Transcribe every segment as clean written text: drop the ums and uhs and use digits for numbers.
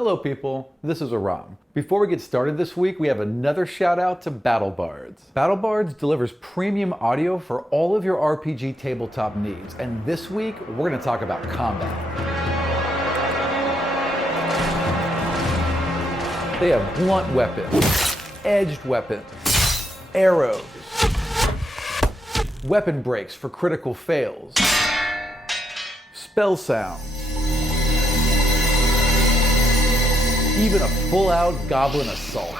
Hello people, this is Aram. Before we get started this week, we have another shout out to BattleBards. BattleBards delivers premium audio for all of your RPG tabletop needs, and this week we're going to talk about combat. They have blunt weapons, edged weapons, arrows, weapon breaks for critical fails, spell sounds, even a full-out Goblin assault.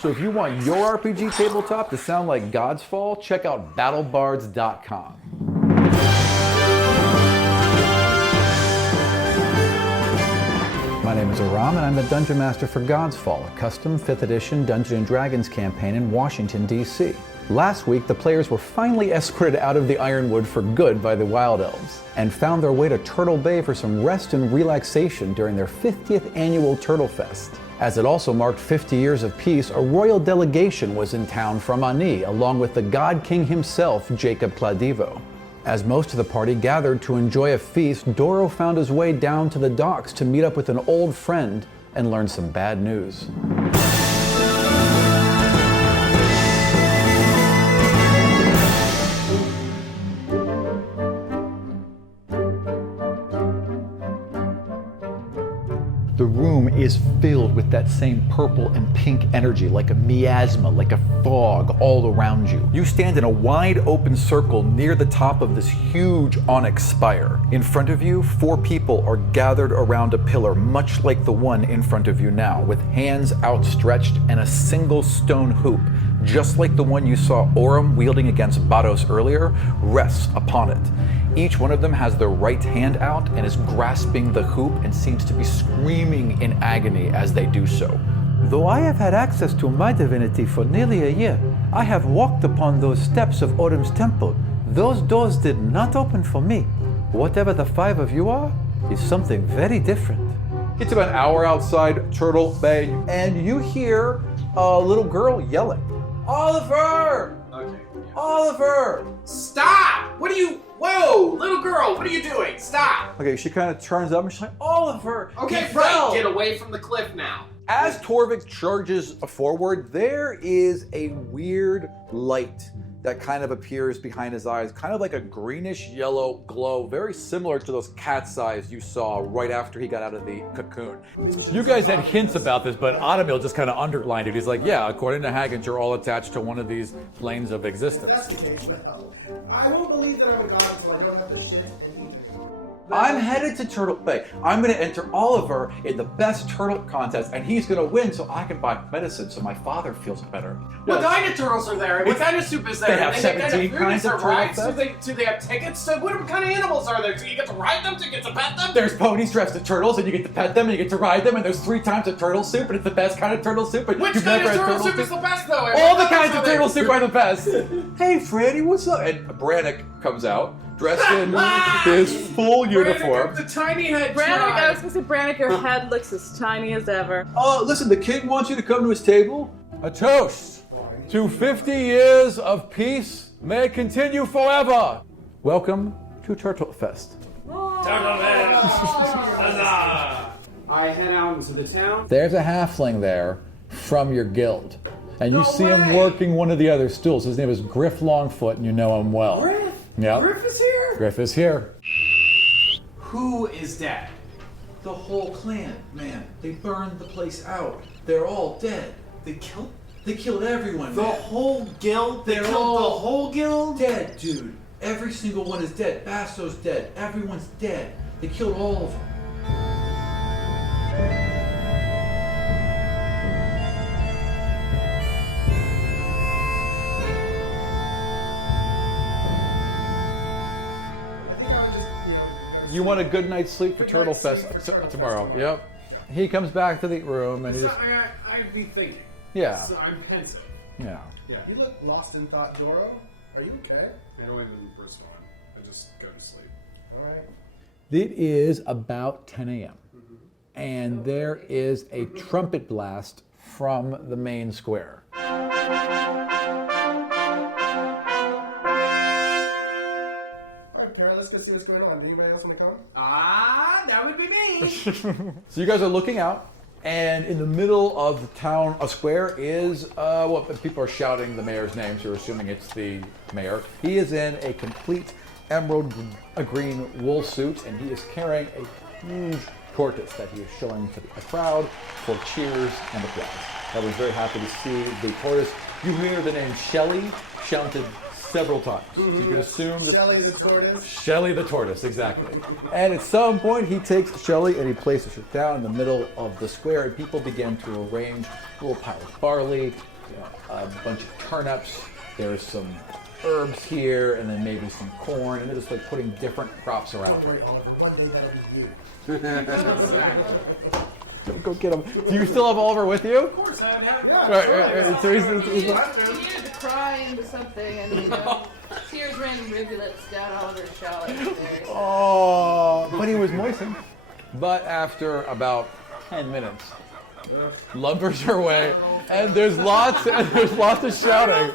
So if you want your RPG tabletop to sound like Godsfall, check out battlebards.com. My name is Aram, and I'm the Dungeon Master for Godsfall, a custom 5th edition Dungeons & Dragons campaign in Washington, D.C. Last week, the players were finally escorted out of the Ironwood for good by the Wild Elves, and found their way to Turtle Bay for some rest and relaxation during their 50th annual Turtlefest. As it also marked 50 years of peace, a royal delegation was in town from Ani, along with the God King himself, Jacob Cladivo. As most of the party gathered to enjoy a feast, Dorro found his way down to the docks to meet up with an old friend and learn some bad news. The room is filled with that same purple and pink energy, like a miasma, like a fog all around you. You stand in a wide open circle near the top of this huge onyx spire. In front of you, 4 people are gathered around a pillar, much like the one in front of you now, with hands outstretched and a single stone hoop, just like the one you saw Orem wielding against Bados earlier, rests upon it. Each one of them has their right hand out and is grasping the hoop and seems to be screaming in agony as they do so. Though I have had access to my divinity for nearly a year, I have walked upon those steps of Orem's temple. Those doors did not open for me. Whatever the 5 of you are, is something very different. It's about an hour outside Turtle Bay, and you hear a little girl yelling, "Oliver! Okay. Yeah. Oliver!" Stop! What are you? Whoa, little girl, what are you doing? Stop! Okay, she kind of turns up and she's like, "Oliver!" Okay, he right, fell." get away from the cliff now. As Torvik charges forward, there is a weird light that kind of appears behind his eyes, kind of like a greenish yellow glow, very similar to those cat's eyes you saw right after he got out of the cocoon. You guys had hints about this, but Automil just kind of underlined it. He's like, yeah, according to Haggins, you're all attached to one of these planes of existence. That's the case, but I won't believe that I'm a god until I don't have to shit and eat. I'm headed to Turtle Bay. I'm going to enter Oliver in the best turtle contest, and he's going to win so I can buy medicine so my father feels better. What kind of turtles are there? What kind of soup is there? They have 17 kinds of rides. Turtlefest. Do they have tickets? So what kind of animals are there? Do you get to ride them? Do you get to pet them? There's ponies dressed as turtles, and you get to pet them, and you get to ride them, and there's 3 types of turtle soup, and it's the best kind of turtle soup. And Which you've kind never of had turtle soup is the best, though? All the kinds of turtle soup are the best. Hey, Franny, what's up? And Brannick comes out, dressed in his full uniform. The tiny head Brannick, I tribe. was gonna say, Brannick, your head looks as tiny as ever. Oh, listen, the king wants you to come to his table. A toast to 50 years of peace. May it continue forever. Welcome to Turtlefest. I head out into the town. There's a halfling there from your guild. And you No see him way. working one of the other stools. His name is Griff Longfoot, and you know him well. Griff? Yeah. Griff is here? Griff is here. Who is dead? The whole clan, man. They burned the place out. They're all dead. They killed everyone, The man. whole guild? They They're killed all the whole guild? Dead, dude. Every single one is dead. Basso's dead. Everyone's dead. They killed all of them. I think I would just, You want a good night's sleep for Good night's sleep for Turtlefest Turtlefest tomorrow. tomorrow. Yep. He comes back to the room and he So just, I'd be thinking. yeah, So I'm pensive. yeah. Yeah, you look lost in thought, Dorro. Are you okay? I don't even respond. I just go to sleep. All right. It is about 10 a.m. And there is a trumpet blast from the main square. Para, let's go see what's going on. Anybody else want to come? That would be me. So you guys are looking out, and in the middle of the town, a square is, people are shouting the mayor's name, so you're assuming it's the mayor. He is in a complete emerald green wool suit, and he is carrying a huge tortoise that he is showing to a crowd for cheers and applause. Everyone's very happy to see the tortoise. You hear the name Shelley shouted several times. So you can assume that Shelly the tortoise. Shelley the tortoise, exactly. And at some point, he takes Shelley and he places her down in the middle of the square, and people begin to arrange a little pile of barley, a bunch of turnips. There's some herbs here, and then maybe some corn, and they're just like putting different crops around her. One day that'll be you. Go get him. Do you still have Oliver with you? Of course, I'd have Right. So he's He needed to cry into something, and tears ran in rivulets down Oliver's shallots there. oh, but he was moistened. But after about 10 minutes, lumbers her way, and there's lots of shouting.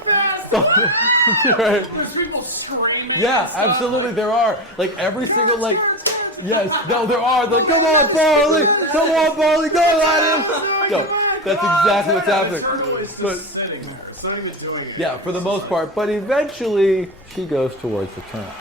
Right. There's people screaming. Yeah, absolutely, there are. Like every single yes, no, there are. Like, come on, Barley, go, laddie. No, that's exactly what's happening. But, Sitting there. It's not even doing it. yeah, for the most part. But eventually, she goes towards the turnips.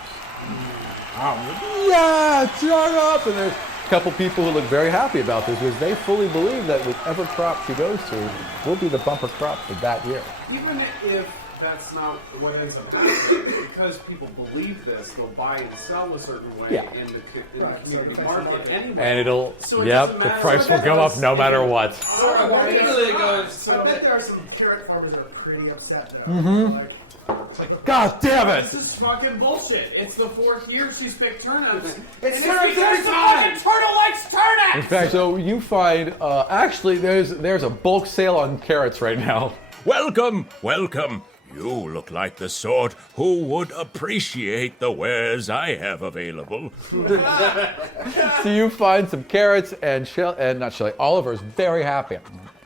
Yeah, turn up! And there's a couple people who look very happy about this because they fully believe that whichever crop she goes to will be the bumper crop for that year. Even if that's not what ends up happening, because people believe this, they'll buy and sell a certain way Yeah. in the community market anyway. And it'll, So it doesn't the matter. price will go up no matter what. Immediately it goes. I bet there are some carrot farmers that are pretty upset now. God damn it! This is fucking bullshit. It's the 4th year she's picked turnips. It's because turnips the every fucking turtle likes turnips! In fact, so you find, actually, there's a bulk sale on carrots right now. Welcome, welcome. You look like the sort who would appreciate the wares I have available. So you find some carrots, and Oliver's very happy.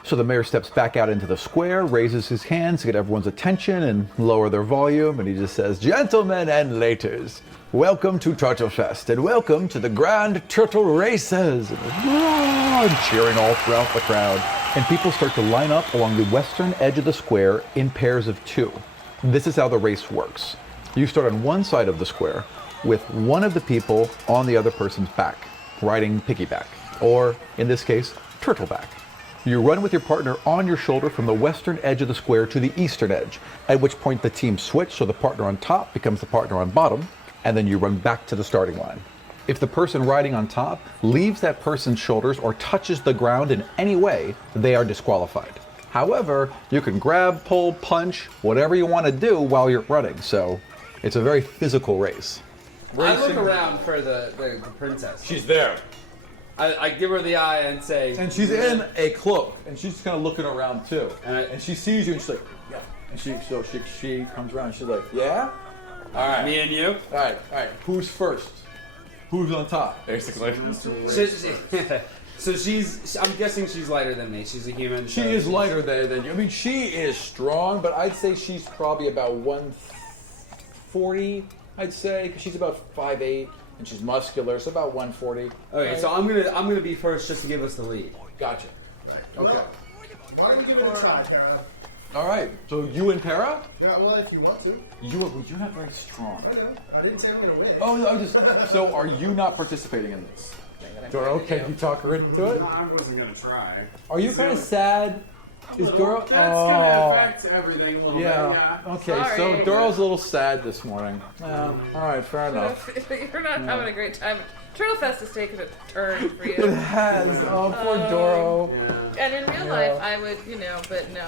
So the mayor steps back out into the square, raises his hands to get everyone's attention and lower their volume, and he just says, "Gentlemen and laters, welcome to Turtlefest, and welcome to the Grand Turtle Races." And cheering all throughout the crowd. And people start to line up along the western edge of the square in pairs of 2. This is how the race works. You start on one side of the square with one of the people on the other person's back, riding piggyback, or in this case, turtleback. You run with your partner on your shoulder from the western edge of the square to the eastern edge, at which point the teams switch so the partner on top becomes the partner on bottom, and then you run back to the starting line. If the person riding on top leaves that person's shoulders or touches the ground in any way, they are disqualified. However, you can grab, pull, punch, whatever you want to do while you're running, so it's a very physical race. I look around for the princess. She's there. I give her the eye and say... And she's in a cloak, and she's kind of looking around too. And she sees you, and she's like, yeah. And she comes around, and she's like, yeah? All right. Me and you? All right. Who's first? Who's on top, basically? So she's... I'm guessing she's lighter than me. She's a human. She is lighter than you. I mean, she is strong, but I'd say she's probably about 140, I'd say, because she's about 5'8", and she's muscular, so about 140. Okay, right? so I'm gonna be first just to give us the lead. Gotcha. Okay. Well, why don't you give it a try, Para? All right. So you and Para? Yeah, well, if you want to. You're not very strong. I know. I didn't say I'm going to win. Oh, no, so are you not participating in this? Dorro, can you talk her into it? No, I wasn't going to try. Are you kind of sad? Is Dorro? That's going to affect everything a little bit, Yeah. Okay, so Sorry. Dorro's a little sad this morning. All right, fair enough. You're not having a great time. Turtlefest has taken a turn for you. It has. Oh, poor Dorro. Yeah. And in real life, I would, but no.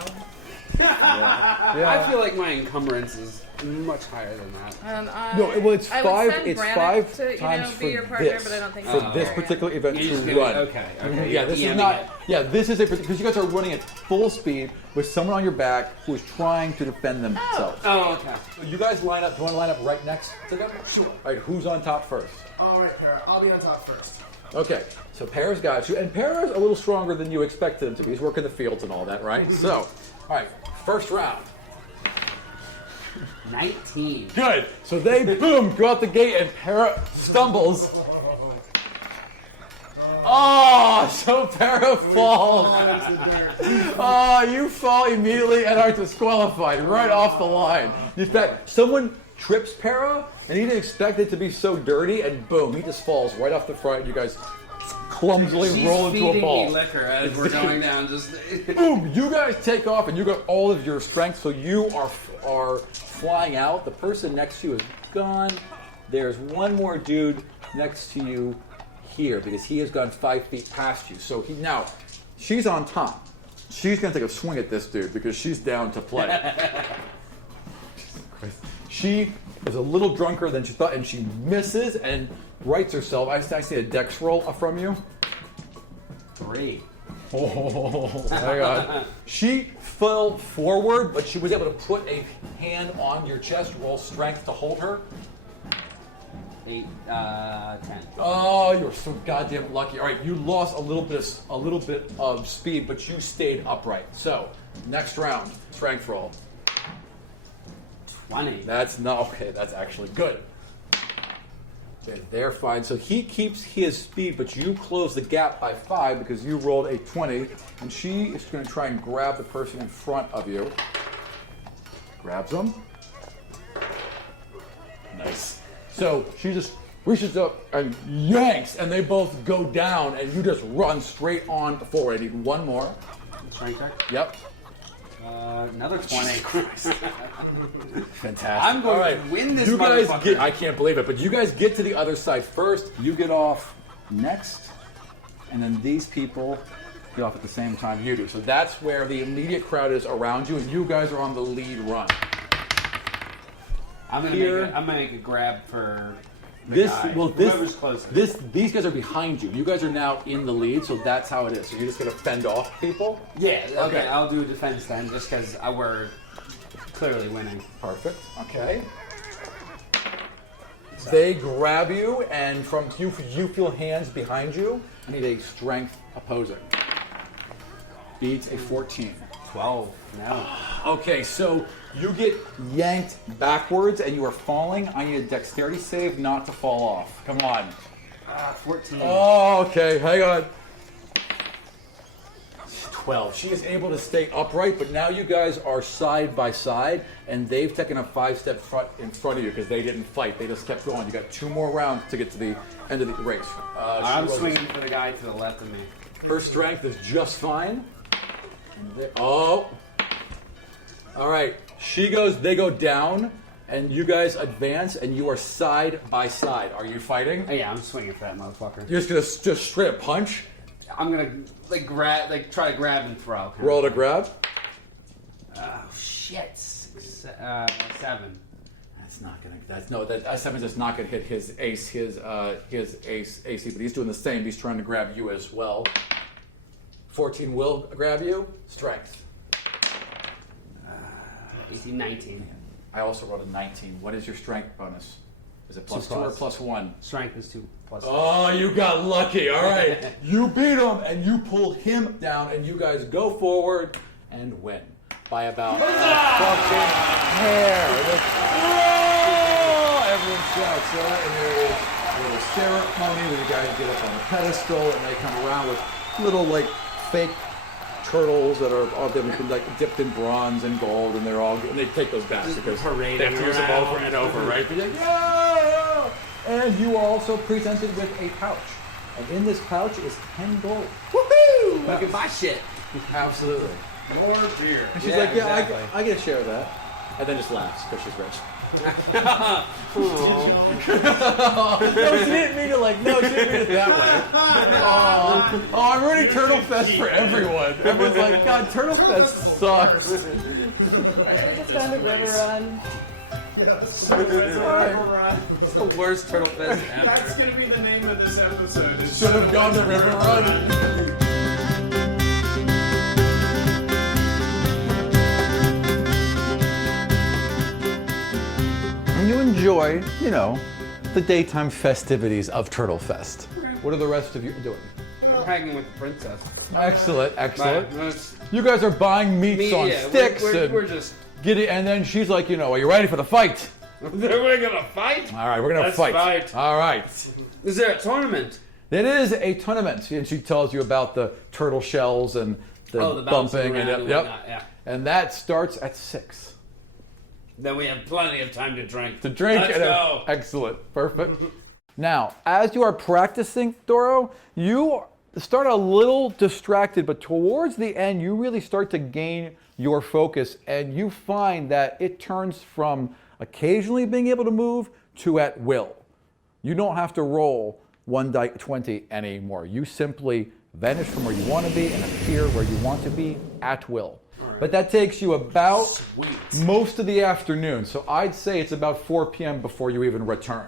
Yeah. I feel like my encumbrance is much higher than that. No, well, it's I would five. send It's Brannick 5 to, times be for your partner, this. but I don't think For so. this particular event You're to just gonna- run. okay. Yeah, this is DMing not. it. Yeah, this is because you guys are running at full speed with someone on your back who is trying to defend themselves. Oh, okay. You guys line up. Do you want to line up right next to them? Sure. All right, who's on top first? All right, Para. I'll be on top first. Okay, so Para's got you, and Para's a little stronger than you expected him to be. He's working the fields and all that, right? So, all right, first round. 19. Good. So they, boom, go out the gate and Para stumbles. Oh, so Para falls. Oh, you fall immediately and are disqualified right off the line. In fact, someone trips Para, and he didn't expect it to be so dirty, and boom, he just falls right off the front. You guys clumsily roll into a ball. Me liquor as we're going down. Just Boom! You guys take off, and you got all of your strength, so you are flying out. The person next to you is gone. There's one more dude next to you here because he has gone 5 feet past you. So now she's on top. She's gonna take a swing at this dude because she's down to play. She is a little drunker than she thought, and she misses and rights herself. I see a dex roll from you. 3. Oh, my God. She fell forward, but she was able to put a hand on your chest, roll strength to hold her. 8, 10. Oh, you were so goddamn lucky. All right, you lost a little bit of speed, but you stayed upright. So, next round, strength roll. 20. That's not okay. That's actually good. Okay, they're fine. So he keeps his speed, but you close the gap by 5 because you rolled a 20, and she is going to try and grab the person in front of you. Grabs them. Nice. So she just reaches up and yanks, and they both go down, and you just run straight on forward. I need one more. Strength check? Yep. Another 20. Fantastic. I'm going to win this You guys motherfucker. get, I can't believe it, but you guys get to the other side first. You get off next, and then these people get off at the same time you do. So that's where the immediate crowd is around you, and you guys are on the lead run. I'm gonna make a grab for the guy. Whoever's closest. These guys are behind you. You guys are now in the lead, so that's how it is. So you're just gonna fend off people. Yeah. Okay. I'll do a defense then, just because we're clearly winning. Perfect. Okay. They grab you, and from you feel hands behind you. I need a strength opposing. Beats a 14. 12. No. Okay, so you get yanked backwards, and you are falling. I need a dexterity save not to fall off. Come on. 14. Oh, okay. Hang on. 12. She is able to stay upright, but now you guys are side by side, and they've taken a 5-step in front of you because they didn't fight. They just kept going. You got 2 more rounds to get to the end of the race. I'm swinging for the guy to the left of me. Her strength is just fine. Oh. All right. They go down, and you guys advance, and you are side by side. Are you fighting? Yeah, I'm swinging for that motherfucker. You're just gonna straight up punch? I'm gonna try to grab and throw. Roll to grab. Oh shit! 7. That's not gonna. That 7 is just not gonna hit his ace AC, but he's doing the same. He's trying to grab you as well. 14 will grab you. Strength. 18, 19. I also rolled a 19. What is your strength bonus? Is it plus 2 or plus. plus 1? Strength is 2 plus. Oh, you got lucky. All right. You beat him, and you pull him down, and you guys go forward and win by about a fucking hair. Everyone shouts that, and there is a little ceremony where the guys get up on the pedestal, and they come around with little, like, fake turtles that are all been like dipped in bronze and gold, and they take those back because they have to use them over and over, right? They're like, yeah! And you are also presented with a pouch, and in this pouch is 10 gold. Woohoo! Look at my shit. Absolutely. More beer. And she's Yeah, like, yeah, exactly. I get a share of that, and then just laughs because she's rich. No, she didn't mean it no, she didn't mean it that way. Oh, I'm ruining Turtlefest for everyone. Everyone's like, God, Turtlefest sucks. We're just on the river run. Yes. River Run. It's the worst Turtlefest ever. That's gonna be the name of this episode. Should have gone to River Run. And you enjoy, the daytime festivities of Turtlefest. What are the rest of you doing? We're hanging with the princess. Excellent, excellent. But You guys are buying meats on sticks. We're just Get it, and then she's like, are you ready for the fight? We're gonna fight? All right, we're gonna Let's fight. fight. All right. Is there a tournament? It is a tournament, and she tells you about the turtle shells and the bouncing bumping around and and yep. whatnot, yeah. And that starts at 6. Then we have plenty of time to drink. Let's go. Excellent. Perfect. Now, as you are practicing, Dorro, you start a little distracted, but towards the end, you really start to gain your focus, and you find that it turns from occasionally being able to move to at will. You don't have to roll 1d20 anymore. You simply vanish from where you want to be and appear where you want to be at will. But that takes you about most of the afternoon, so I'd say it's about 4 p.m. before you even return.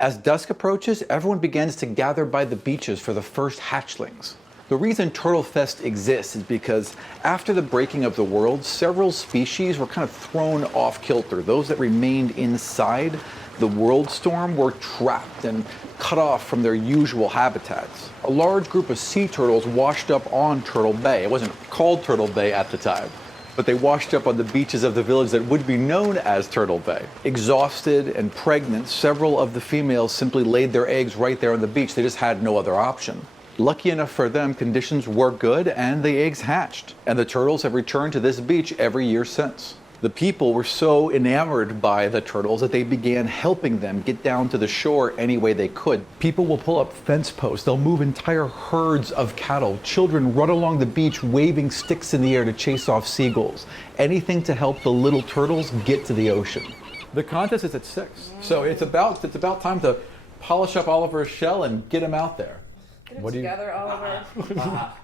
As dusk approaches, everyone begins to gather by the beaches for the first hatchlings. The reason Turtlefest exists is because after the breaking of the world, several species were kind of thrown off kilter. Those that remained inside the world storm were trapped and cut off from their usual habitats. A large group of sea turtles washed up on Turtle Bay. It wasn't called Turtle Bay at the time, but they washed up on the beaches of the village that would be known as Turtle Bay. Exhausted and pregnant, several of the females simply laid their eggs right there on the beach. They just had no other option. Lucky enough for them, conditions were good and the eggs hatched. And the turtles have returned to this beach every year since. The people were so enamored by the turtles that they began helping them get down to the shore any way they could. People will pull up fence posts. They'll move entire herds of cattle. Children run along the beach waving sticks in the air to chase off seagulls. Anything to help the little turtles get to the ocean. The contest is at 6. So it's about time to polish up Oliver's shell and get him out there. Get it together, Oliver.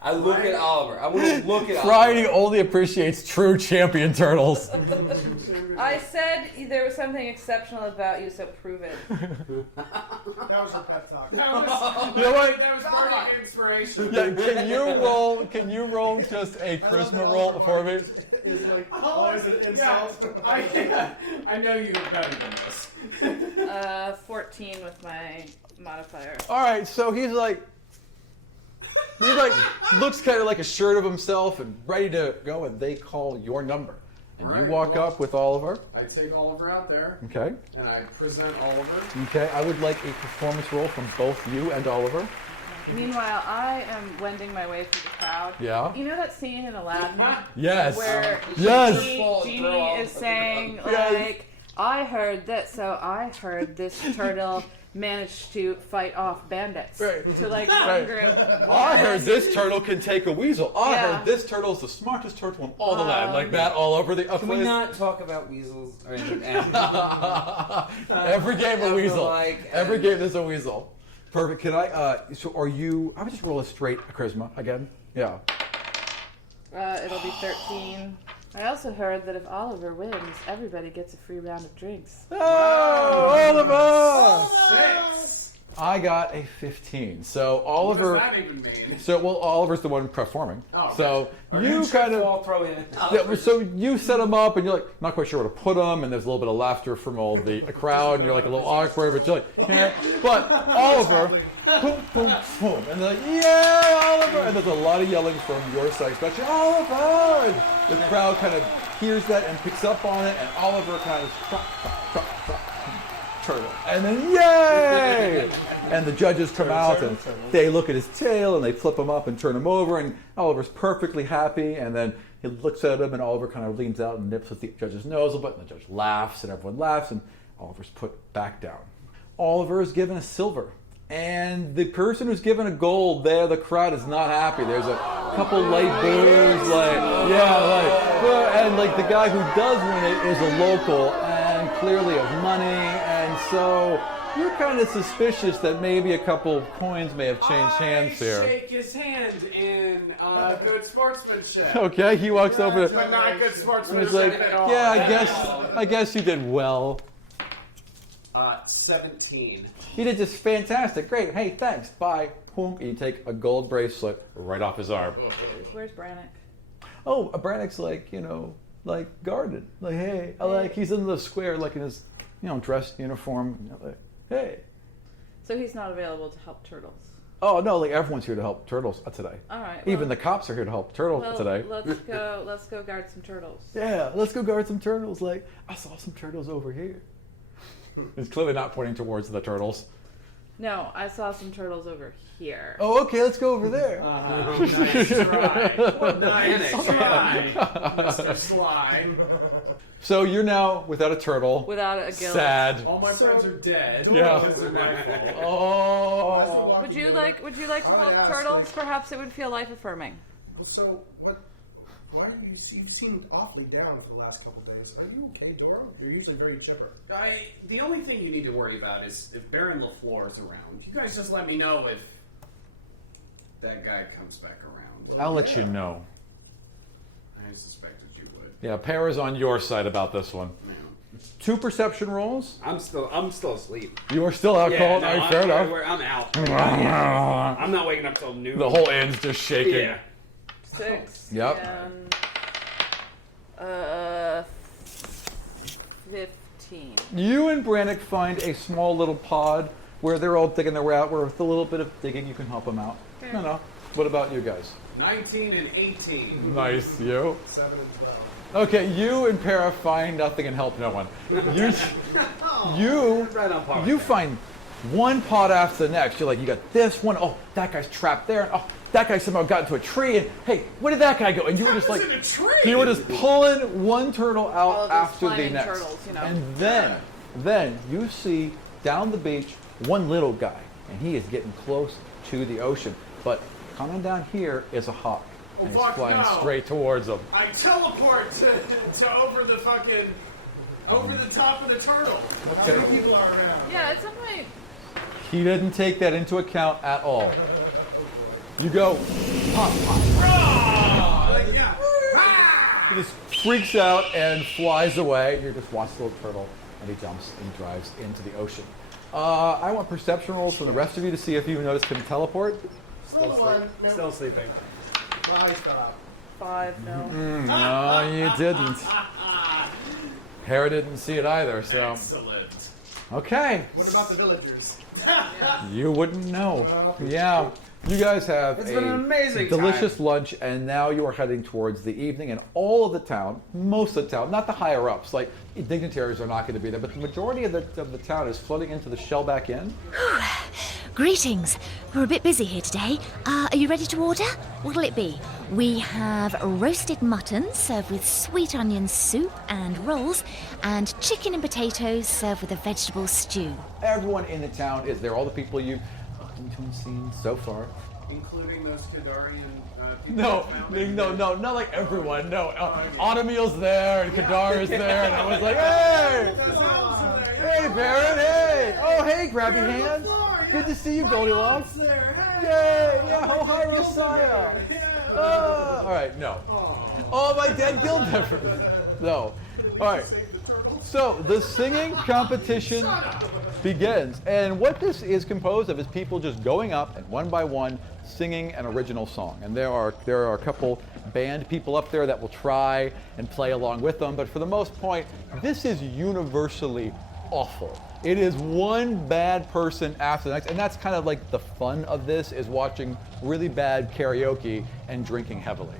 I look at Oliver. I want to look at Friday only appreciates true champion turtles. I said there was something exceptional about you, so prove it. That was her pep talk. You know what? That was part of inspiration. Yeah, can you roll just a charisma roll for me? I know you are better than this. 14 with my modifier. All right, so he looks kind of like a shirt of himself and ready to go, and they call your number. And All you right, walk well, up with Oliver. I take Oliver out there. Okay. And I present Oliver. Okay, I would like a performance roll from both you and Oliver. Meanwhile, I am wending my way through the crowd. Yeah. You know that scene in Aladdin Yes. where Yes. Genie is saying, like, I heard that, so I heard this turtle managed to fight off bandits. Right. To like one group. I heard this turtle can take a weasel. I Yeah. heard this turtle's the smartest turtle in all the land. Like that all over the place. Can we not talk about weasels? And Every game a weasel. like, Every game there's a weasel. Perfect. Can I, so are you, I would just roll a straight charisma again. Yeah. It'll be 13. I also heard that if Oliver wins, everybody gets a free round of drinks. Oh, Oliver! 6. I got a 15. So Oliver. What does that even mean? So Oliver's the one performing. Oh, okay. So you kind of. I'll throw in. Yeah, so you set him up, and you're like not quite sure where to put him, and there's a little bit of laughter from all the crowd, and you're like a little awkward, but you're like, yeah. But Oliver, boom, boom, boom, and they're like, yeah, Oliver, and there's a lot of yelling from your side, especially Oliver. And the crowd kind of hears that and picks up on it, and Oliver kind of turtle, and then yay! And the judges come out and they look at his tail and they flip him up and turn him over, and Oliver's perfectly happy, and then he looks at him and Oliver kind of leans out and nips at the judge's nose a bit, and the judge laughs and everyone laughs, and Oliver's put back down. Oliver is given a silver, and the person who's given a gold there, the crowd is not happy. There's a couple light boos, and like the guy who does win it is a local and clearly of money, and so you're kind of suspicious that maybe a couple coins may have changed hands I here. shake his hand in good sportsmanship. Okay, he walks over But not good and sportsmanship he's like, at all. yeah, I guess you did well. 17. You did just fantastic. Great. Hey, thanks. Bye. Boom. And you take a gold bracelet right off his arm. Where's Brannick? Oh, Brannick's like, like guarded. Like, hey, he's in the square, like in his, dress uniform. Like, hey. So he's not available to help turtles. Oh no, like everyone's here to help turtles today. All right. Even the cops are here to help turtles today. Let's go guard some turtles. Yeah, let's go guard some turtles. Like, I saw some turtles over here. It's clearly not pointing towards the turtles. No, I saw some turtles over here. Oh, okay, let's go over there. Nice try. Nice try, Mr. Sly. So you're now without a turtle. Without a guild. Sad. All my friends are dead. Yeah. This is my fault. Oh. Would you like to help ask turtles? Perhaps it would feel life affirming. Well, so what? Why are you seemed awfully down for the last couple days? Are you okay, Dorro? You're usually very chipper. The only thing you need to worry about is if Baron LaFleur is around. You guys just let me know if that guy comes back around. I'll let you know. I suspected you would. Yeah, Para's on your side about this one. Man. 2 perception rolls. I'm still asleep. You are still out cold. no, All right, fair enough. I'm out. I'm not waking up till noon. The whole end's just shaking. Yeah. 6. Yep. And 15. You and Brannick find a small little pod where they're all digging their way out. Where with a little bit of digging, you can help them out. Okay. No. What about you guys? 19 and 18. Nice, you. 7 and 12. Okay, you and Para find nothing and help no one. You Right on par. you find one pod after the next. You're like, you got this one. Oh, that guy's trapped there. And, oh, that guy somehow got into a tree. And hey, where did that guy go? And you were just like, in a tree. you were just pulling one turtle All out those after the flying next. turtles, you know. And then you see down the beach one little guy, and he is getting close to the ocean. But coming down here is a hawk, and he's fuck flying no. straight towards them. I teleport to over the top of the turtle. Okay. People are around. Yeah, at some point. He didn't take that into account at all. You go, pop, pop. He just freaks out and flies away. You just watch the little turtle, and he jumps and drives into the ocean. I want perception rolls from the rest of you to see if you noticed him teleport. Still sleeping. 5, no. No, you didn't. Hera didn't see it either, so. Excellent. Okay. What about the villagers? You wouldn't know. Yeah. You guys have It's been an amazing delicious lunch, and now you are heading towards the evening, and all of the town, most of the town, not the higher ups, like dignitaries are not going to be there, but the majority of the town is flooding into the Shellback Inn. Greetings. We're a bit busy here today. Are you ready to order? What'll it be? We have roasted mutton served with sweet onion soup and rolls, and chicken and potatoes served with a vegetable stew. Everyone in the town is there, all the people you've been to and seen so far. Including those Kadarian people. No, not like everyone. No, Automeal's there and Kadar is there, and I was like, hey, hey, Baron, hey, oh, hey, grabby hands. Good to see you, Goldilocks. Yay, yeah, oh, hi, Rosiah. All right, no. Oh, my dead guild member. No. All right. So the singing competition begins, and what this is composed of is people just going up and one by one singing an original song. And there are a couple band people up there that will try and play along with them, but for the most part, this is universally awful. It is one bad person after the next, and that's kind of like the fun of this, is watching really bad karaoke and drinking heavily.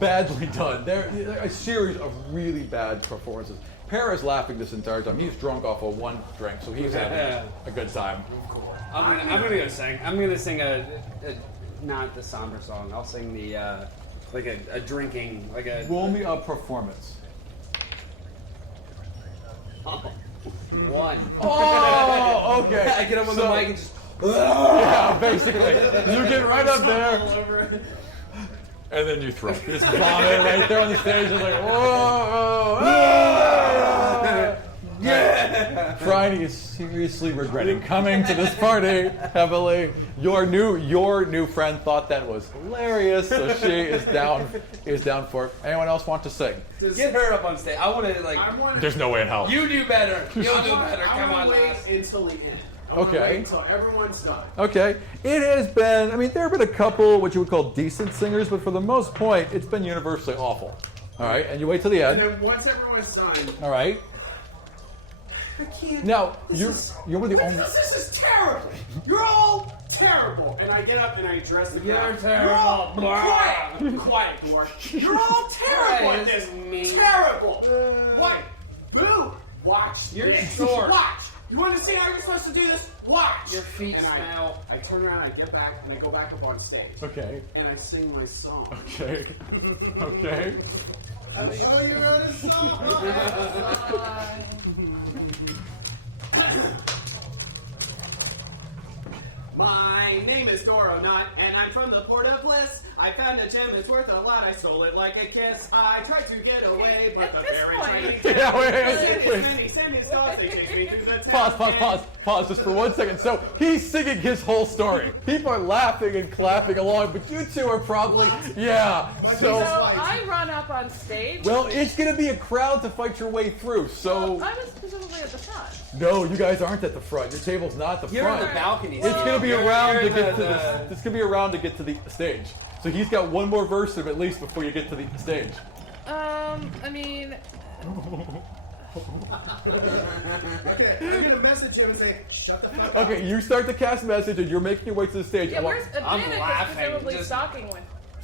Badly done. There a series of really bad performances. Para's laughing this entire time. He's drunk off of one drink, so he's having a good time. I'm gonna go sing. I'm gonna sing a not the somber song. I'll sing the like a drinking, like a Roll me a performance. one. Oh, okay. I get up on the mic and just Yeah, basically. You get right up there. And then you throw. You just vomit right there on the stage. It's like, whoa, yeah. Friday is seriously regretting coming to this party heavily. Your new friend thought that was hilarious, so she is down for it. Anyone else want to sing? get her up on stage. I want to like. There's no way in hell. You do better. You'll do better. Come on, wait lass. until the end. Okay. Wait until everyone's done. Okay, it has been, I mean, there have been a couple what you would call decent singers, but for the most part, it's been universally awful. All right, and you wait till the And end. then once everyone's done, All right. I can't. Now, you're one of the only. This is terrible. You're all terrible. And I get up and I address the You're crowd. terrible. You're all Blah. quiet, Dor. You're all terrible Right, at this. this is mean. Terrible. What? Boo! Watch. You're this. short. Watch. You want to see how you're supposed to do this? Watch. Your feet and smell. I turn around, I get back, and I go back up on stage. Okay. And I sing my song. Okay. Okay. Oh, you wrote a song. My name is Dorro, and I'm from the Port of Bliss. I found a gem that's worth a lot. I stole it like a kiss. I tried to get away, but the At this fairy point- train. Yeah, wait. Send his calls, they take me through the town. Pause, just for 1 second. So he's singing his whole story. People are laughing and clapping along, but you two are probably, yeah. So So, I run up on stage. well, it's gonna be a crowd to fight your way through. So, I was presumably at the front. no, you guys aren't at the front. Your table's not at the You're on front. the balcony. It's gonna be You're- around you're to get the- to the. It's gonna be around to get to the stage. So he's got one more verse of at least before you get to the stage. I mean, Okay, I'm gonna message him and say, shut the fuck up. Okay, you start the cast message and you're making your way to the stage. yeah, where's I'm Advantage is laughing, presumably just-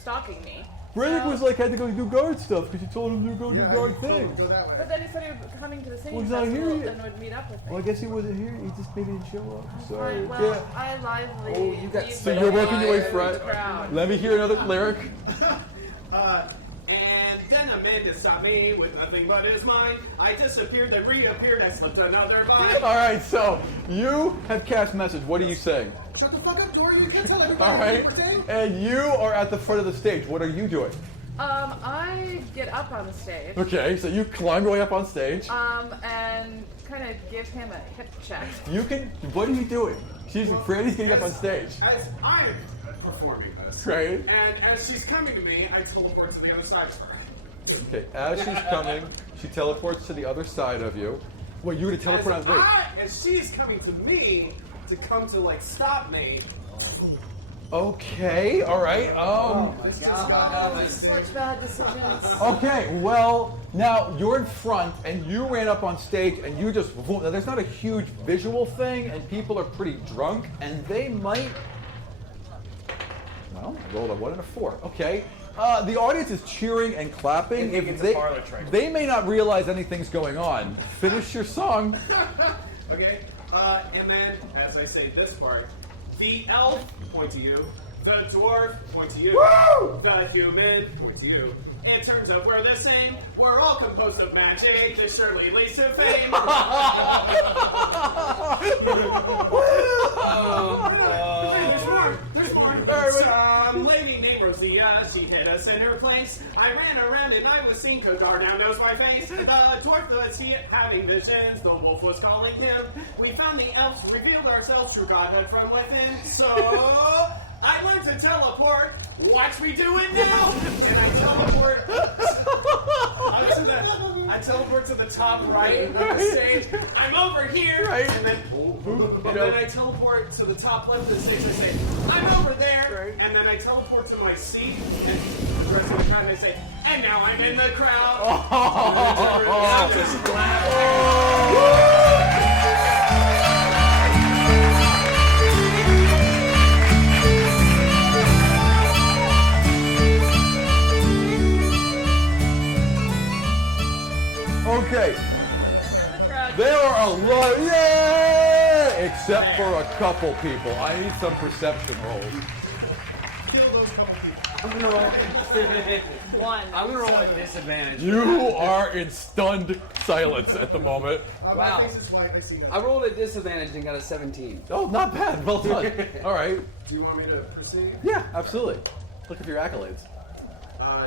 stalking me. Brennick So- was like, had to go do guard stuff because you told him to go do guard things. Go that way. But then he said he was coming to the singing Well, he's not festival here yet. and would meet up with me. Well, I guess he wasn't here. He just maybe didn't show up. Sorry. Well, Yeah. I lively. Oh, you got used So the you're working your way crowd. front. The crowd. Let me hear another lyric. And then Amanda stopped me with nothing but his mind. I disappeared, then reappeared. I slipped another bite. All right, so you have cast message. What are you saying? Shut the fuck up, Dory. You can't tell everybody All right. what we're saying. And you are at the front of the stage. What are you doing? I get up on the stage. Okay, so you climb your way up on stage. And kind of give him a hip check. You can. What are you doing? She's Franny's getting up on stage. As I'm performing this, Right. and as she's coming to me, I teleport to the other side of her. Okay, as she's coming, she teleports to the other side of you. Wait, you were to teleport on. Wait. As she's coming to me to come to like stop me. Okay, all right. Such bad decisions. Okay, well, now you're in front and you ran up on stage and you just, now there's not a huge visual thing and people are pretty drunk and they might, well, I rolled a 1 and a 4. Okay. The audience is cheering and clapping. I think it's a parlor trick. They may not realize anything's going on. Finish your song. Okay, and then as I say this part, the elf point to you, the dwarf point to you, Woo! the human point to you. It turns out we're the same. We're all composed of magic. This surely leads to fame. There's more. Some lady named Rosia, she hit us in her place. I ran around and I was seen, Kodar now knows my face. The dwarf was he having visions, the wolf was calling him. We found the elves, revealed ourselves, true godhead from within. So I learned to teleport. Watch me do it now. And I teleport. I teleport to the top right of the stage. I'm over here, Right. and then I teleport to the top left of the stage. I say, I'm over there, and then I teleport to my seat and address the crowd and I say, and now I'm in the crowd. And I'm just Okay. The crowd. There are a lot, yay! Except for a couple people. I need some perception rolls. I'm gonna roll. One. I'm gonna roll a disadvantage. You are in stunned silence at the moment. Wow. My face is white. I see that. I rolled a disadvantage and got a 17. Oh, not bad. Well done. All right. Do you want me to proceed? Yeah, absolutely. Look at your accolades.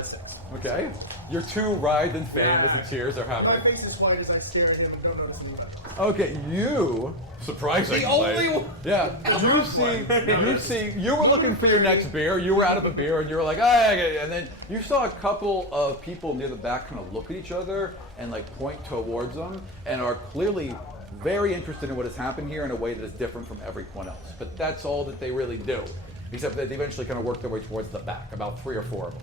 6. Okay. Your two writhe in fame as the cheers are My happening. face is white as I stare at him and don't notice him. Okay, you surprisingly. The only one. Yeah, you were looking for your next beer. You were out of a beer, and you were like, ah, and then you saw a couple of people near the back kind of look at each other and like point towards them, and are clearly very interested in what has happened here in a way that is different from everyone else. But that's all that they really do, except that they eventually kind of work their way towards the back, about 3 or 4 of them.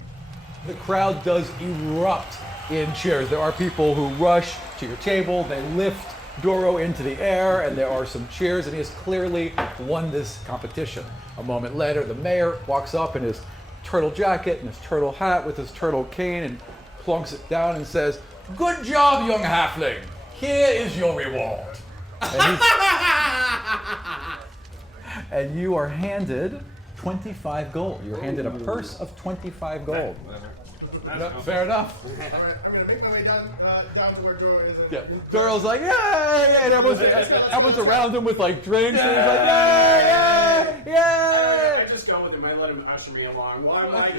The crowd does erupt in cheers. There are people who rush to your table, they lift Dorro into the air, and there are some cheers, and he has clearly won this competition. A moment later, the mayor walks up in his turtle jacket and his turtle hat with his turtle cane and plunks it down and says, "Good job, young halfling. Here is your reward." And you are handed 25 gold. You're handed a purse of 25 gold. No, fair enough. All right, I'm gonna make my way down to where Dorro is. Yeah. Dorro's like, yay! And everyone's around him with like drinks. And he's like, yay! Yay! Yay! I just go with him. I let him usher me along. Well, I'm like,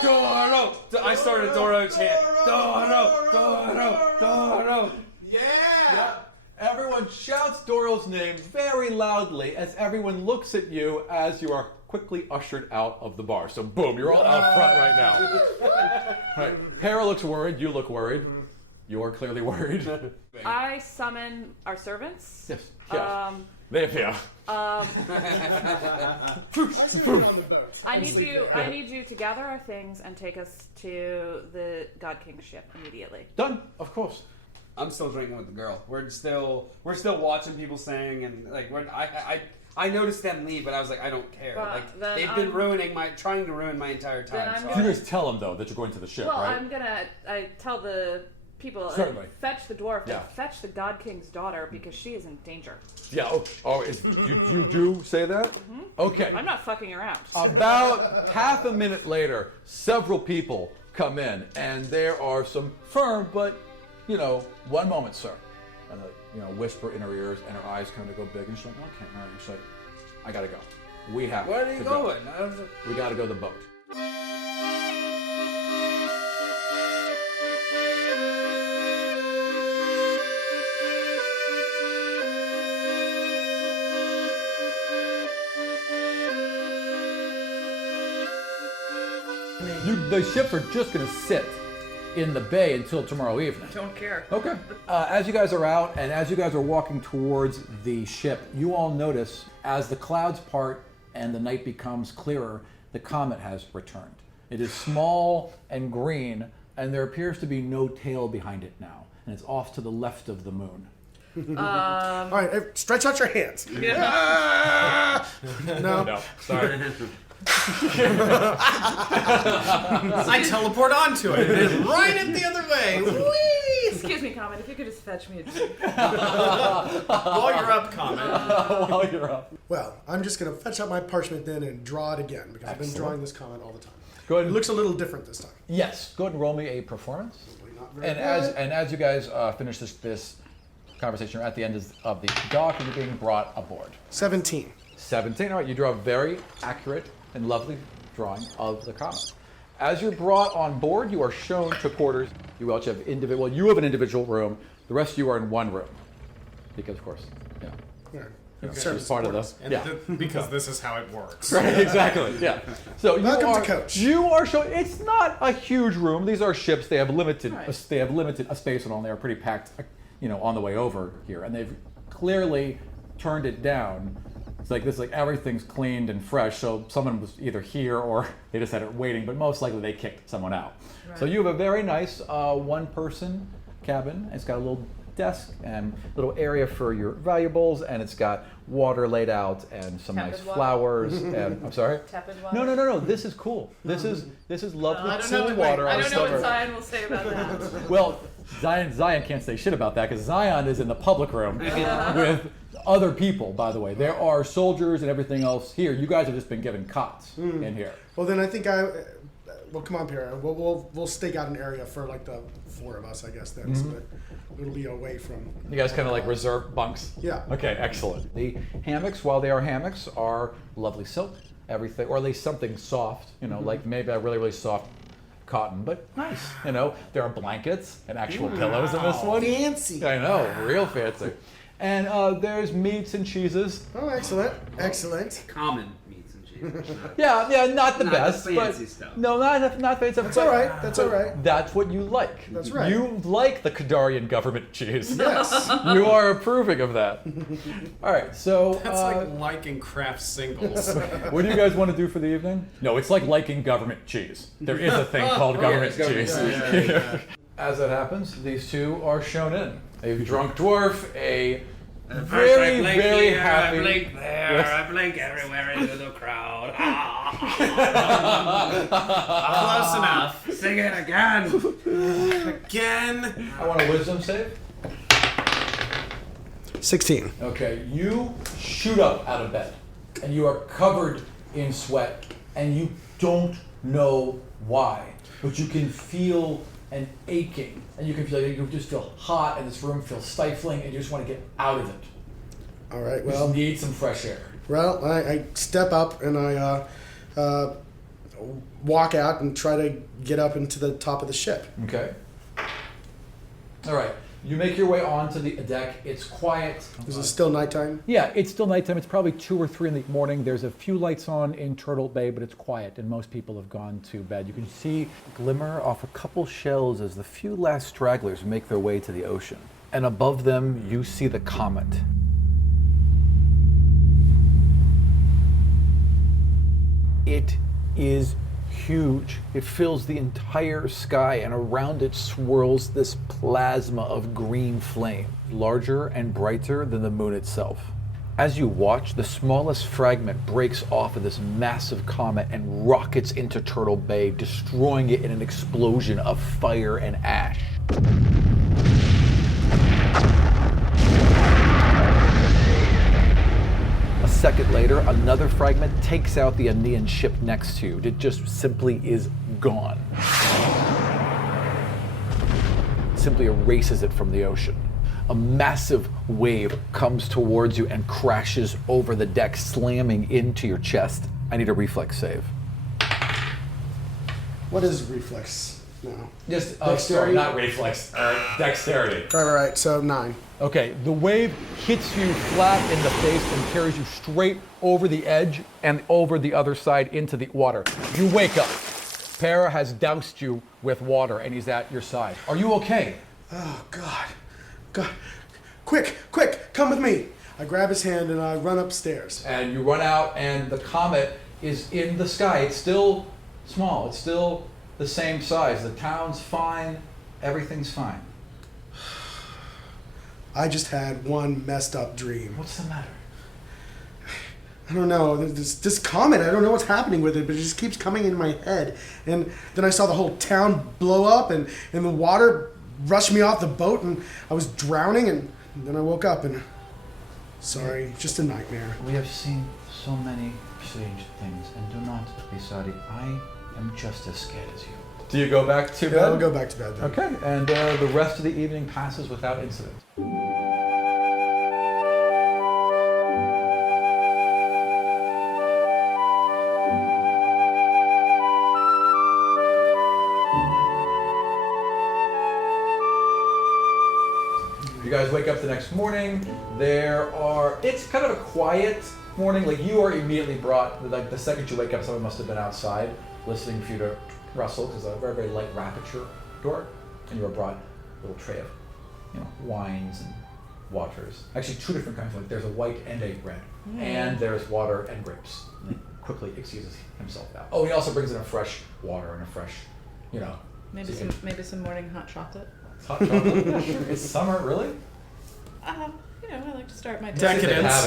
Dorro! I started Dorro chant. Dorro! Dorro! Dorro! Yeah. Everyone shouts Dorro's name very loudly as everyone looks at you as you are quickly ushered out of the bar. So boom, you're all out front right now. Right. Hera looks worried. You look worried. You are clearly worried. I summon our servants. Yes. Yeah. They appear. I I need you to gather our things and take us to the God King ship immediately. Done. Of course. I'm still drinking with the girl. We're still watching people sing, and like I noticed them leave, but I was like, I don't care. Well, like then they've been trying to ruin my entire time. You just tell them though that you're going to the ship, Well, right? I tell the people, Certainly. fetch the dwarf, Yeah. fetch the God King's daughter because she is in danger. Yeah. You do say that? Mm-hmm. Okay. I'm not fucking around. About half a minute later, several people come in, and there are some firm, but, one moment, sir. And whisper in her ears, and her eyes kind of go big, and she's like, okay, all right. She's like, I gotta go. We have Where are you to going? Go. We gotta go to the boat. The ships are just going to sit in the bay until tomorrow evening. Don't care. Okay. As you guys are out and as you guys are walking towards the ship, you all notice as the clouds part and the night becomes clearer, the comet has returned. It is small and green, and there appears to be no tail behind it now, and it's off to the left of the moon. All right, stretch out your hands. Yeah. No, sorry. I teleport onto it. It is right at the other way. Whee! Excuse me, Comet, if you could just fetch me a drink. While you're up, Comet. While you're up. Well, I'm just going to fetch out my parchment then and draw it again because I've been drawing this comet all the time. Go ahead. It looks a little different this time. Yes. Go ahead and roll me a performance. Not very And as you guys finish this conversation, you're at the end of the dock and you're being brought aboard. 17. 17. All right. You draw a very accurate and lovely drawing of the comet. As you're brought on board, you are shown to quarters. You each have you have an individual room. The rest of you are in one room, because of course, Service part of the Because this is how it works. Right, exactly. Yeah. So Welcome to Coach. You are shown. It's not a huge room. These are ships. They have limited. Right. They have limited space, and all. They are pretty packed. On the way over here, and they've clearly turned it down. It's like this. Like everything's cleaned and fresh. So someone was either here or they just had it waiting. But most likely they kicked someone out. Right. So you have a very nice one-person cabin. It's got a little desk and little area for your valuables, and it's got water laid out and some nice flowers. And I'm sorry. Tepid water. No. This is cool. This is lovely cool water. I don't know what Zion will say about that. Well, Zion can't say shit about that because Zion is in the public room with other people. By the way, there are soldiers and everything else here. You guys have just been given cots in here. Well, then I think well, come on, Pierre. We'll stake out an area for like the four of us, I guess. Then, so that it'll be away from. You guys kind of like reserve bunks. Yeah. Okay, excellent. The hammocks, while they are hammocks, are lovely silk, everything, or at least something soft. Like maybe a really soft cotton, but nice. There are blankets and actual pillows in this one. Fancy. I know, real fancy. And there's meats and cheeses. Oh, excellent. Common meats and cheese. Yeah, not the best, the fancy but stuff. no, not fancy stuff. That's all right. That's all right. That's what you like. That's right. You like the Kadarian government cheese. Yes. You are approving of that. All right, so That's like liking craft singles. what do you guys want to do for the evening? No, it's like liking government cheese. There is a thing called government cheese. Yeah. As that happens, these two are shown in. A drunk dwarf, a very, very happy. I blink there, yes. I blink everywhere into the crowd. Close enough. Sing it again. Again. I want a wisdom save. 16. Okay, you shoot up out of bed, and you are covered in sweat, and you don't know why, but you can feel an aching, and you can feel like you just feel hot, and this room feels stifling, and you just want to get out of it. All right, You well, just need some fresh air. well, I step up and I walk out and try to get up into the top of the ship. Okay. All right. You make your way onto the deck. It's quiet. Is it still nighttime? Yeah, it's still nighttime. It's probably 2 or 3 in the morning. There's a few lights on in Turtle Bay, but it's quiet, and most people have gone to bed. You can see glimmer off a couple shells as the few last stragglers make their way to the ocean. And above them, you see the comet. It is huge. It fills the entire sky, and around it swirls this plasma of green flame, larger and brighter than the moon itself. As you watch, the smallest fragment breaks off of this massive comet and rockets into Turtle Bay, destroying it in an explosion of fire and ash. A second later, another fragment takes out the Aenean ship next to you. It just simply is gone. Simply erases it from the ocean. A massive wave comes towards you and crashes over the deck, slamming into your chest. I need a reflex save. What is reflex now? Just Dexterity? not reflex. Dexterity. Right. So 9. Okay, the wave hits you flat in the face and carries you straight over the edge and over the other side into the water. You wake up. Para has doused you with water and he's at your side. Are you okay? Oh, God. Quick, come with me. I grab his hand and I run upstairs. And you run out and the comet is in the sky. It's still small. It's still the same size. The town's fine. Everything's fine. I just had one messed up dream. What's the matter? I don't know. This comet, I don't know what's happening with it, but it just keeps coming in my head. And then I saw the whole town blow up and the water rushed me off the boat and I was drowning and then I woke up and... Sorry, just a nightmare. We have seen so many strange things, and do not be sorry. I am just as scared as you. Do you go back to bed? Yeah, I'll go back to bed then. Okay, and the rest of the evening passes without incident. You guys wake up the next morning. It's kind of a quiet morning. Like, you are immediately brought, like the second you wake up, someone must have been outside listening for you to rustle, because it's a very, very light rapture door. And you are brought a little tray of, wines and waters. Actually, 2 different kinds. Like, there's a white and a red. And there's water and grapes. And he quickly excuses himself out. Oh, he also brings in a fresh water and a fresh, Maybe some morning hot chocolate. Hot chocolate? Yeah, sure. It's summer, really? I like to start my day. Decadence.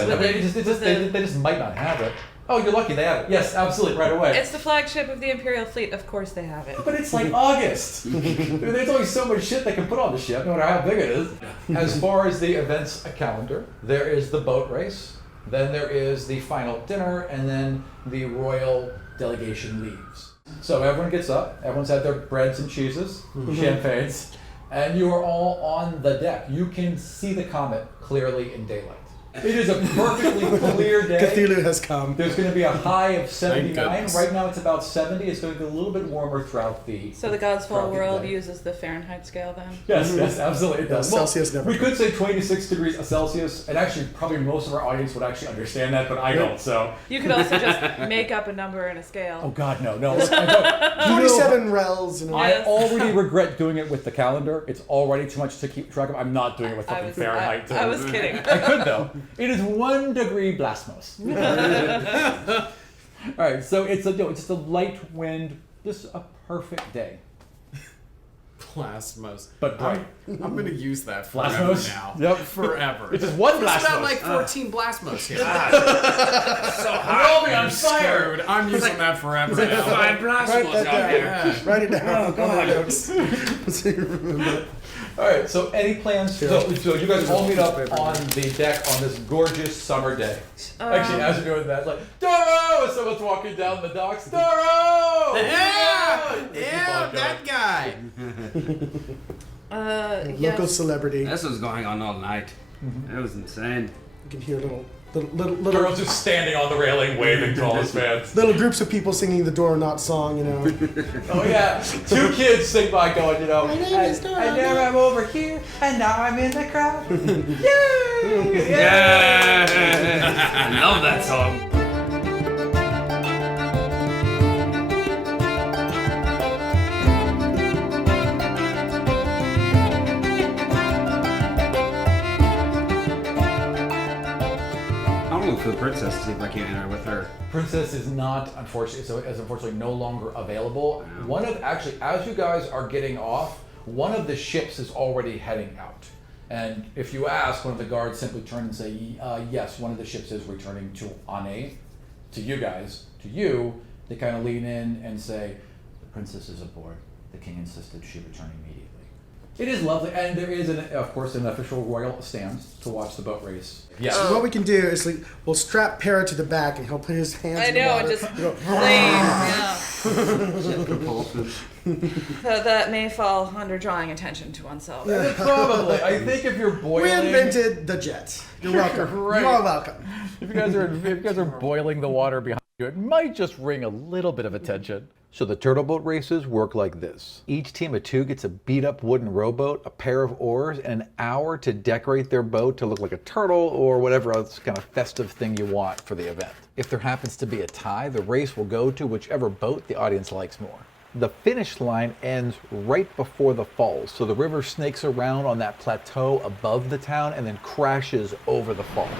They just might not have it. Oh, you're lucky they have it. Yes, absolutely, right away. It's the flagship of the Imperial Fleet. Of course they have it. But it's like August. There's only so much shit they can put on the ship, no matter how big it is. As far as the events calendar, there is the boat race, then there is the final dinner, and then the royal delegation leaves. So everyone gets up, everyone's had their breads and cheeses, champagnes, and you are all on the deck. You can see the comet clearly in daylight. It is a perfectly clear day. Cthulhu has come. There's going to be a high of 79. goodness. Right now it's about 70. It's going to get a little bit warmer throughout the... So the throughout Godsfall the world day. uses the Fahrenheit scale then? Yes, absolutely it does. Celsius never we could say 26 degrees Celsius, and actually probably most of our audience would actually understand that, but I don't, so... You could also just make up a number and a scale. Oh God, no. 47 rels. And I already regret doing it with the calendar. It's already too much to keep track of. I'm not doing it with fucking Fahrenheit. I was kidding. I could though. It is 1 degree Blasphemous. All right, so it's just a light wind, just a perfect day. Blastmos. But bright. I'm gonna use that forever Blastmos? now. Yep. Forever. It's just one There's about Blastmos. like 14 Blastmos here. So hot. We're all on fire. Screwed. I'm using that forever There's now. 5 Blasphemos out here. Yeah. Write it down. Oh, God. So you remember. All right, so any plans? So you guys all meet up on the deck on this gorgeous summer day. Actually, as you're doing that, it's like, Dorro! Someone's walking down the docks. Dorro! Yeah, that guy. Local celebrity. This was going on all night. It was insane. You can hear little Dorro's just standing on the railing, waving to all his fans. little groups of people singing the Door Not song, you know. Oh yeah, 2 kids sing by going, you know. My name is Dorro. And now I'm over here, and now I'm in the crowd. Yay! Yeah! I love that song. I'll look for the princess to see if I can enter with her. Princess is not, unfortunately no longer available. One of, actually, as you guys are getting off, one of the ships is already heading out. And if you ask, one of the guards simply turn and say, yes, one of the ships is returning to Achaidh, to you guys. To you, they kind of lean in and say, the princess is aboard. The king insisted she return immediately. It is lovely, and there is, of course, an official royal stand to watch the boat race. Yes. So what we can do is we'll strap Para to the back, and he'll put his hands I in the know, water. just Go, So that may fall under drawing attention to oneself. Probably. I think if you're boiling... We invented the jet. You're welcome. Right. You are welcome. If you guys are boiling the water behind you, it might just ring a little bit of attention. So the turtle boat races work like this. Each team of 2 gets a beat-up wooden rowboat, a pair of oars, and an hour to decorate their boat to look like a turtle or whatever else kind of festive thing you want for the event. If there happens to be a tie, the race will go to whichever boat the audience likes more. The finish line ends right before the falls, so the river snakes around on that plateau above the town and then crashes over the falls.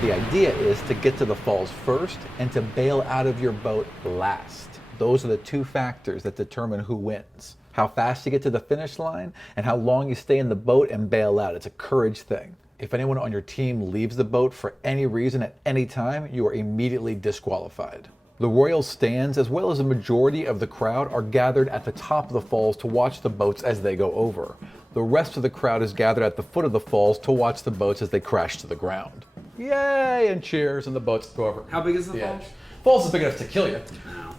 The idea is to get to the falls first and to bail out of your boat last. Those are the 2 factors that determine who wins. How fast you get to the finish line and how long you stay in the boat and bail out. It's a courage thing. If anyone on your team leaves the boat for any reason at any time, you are immediately disqualified. The royal stands, as well as a majority of the crowd, are gathered at the top of the falls to watch the boats as they go over. The rest of the crowd is gathered at the foot of the falls to watch the boats as they crash to the ground. Yay! And cheers, and the boats go over. How big is the edge. falls? Falls is big enough to kill you.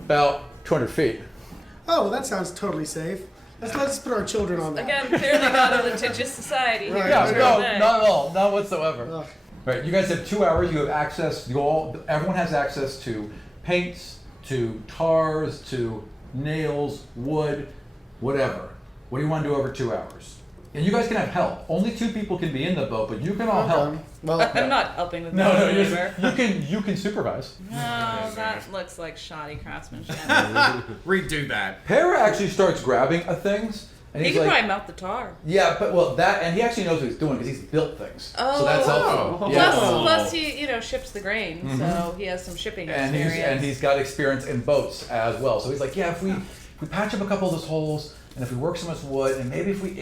About 200 feet. Oh, well, that sounds totally safe. Let's put our children on that. Again, clearly not a litigious society here. Right. Yeah, Sure. no, not at all, not whatsoever. Ugh. Right, you guys have 2 hours. You have access. Everyone has access to paints, to tars, to nails, wood, whatever. What do you want to do over 2 hours? And you guys can have help. Only 2 people can be in the boat, but you can all help. Well, I'm not helping with No, that. you can supervise. No, that looks like shoddy craftsmanship. Redo that. Para actually starts grabbing things, and He he's can like, probably melt the tar. yeah, but and he actually knows what he's doing because he's built things. Oh. So that's helpful. Plus he ships the grain, so he has some shipping And experience. he's got experience in boats as well. So he's like, yeah, if we patch up a couple of those holes, and if we work some of this wood, and maybe if we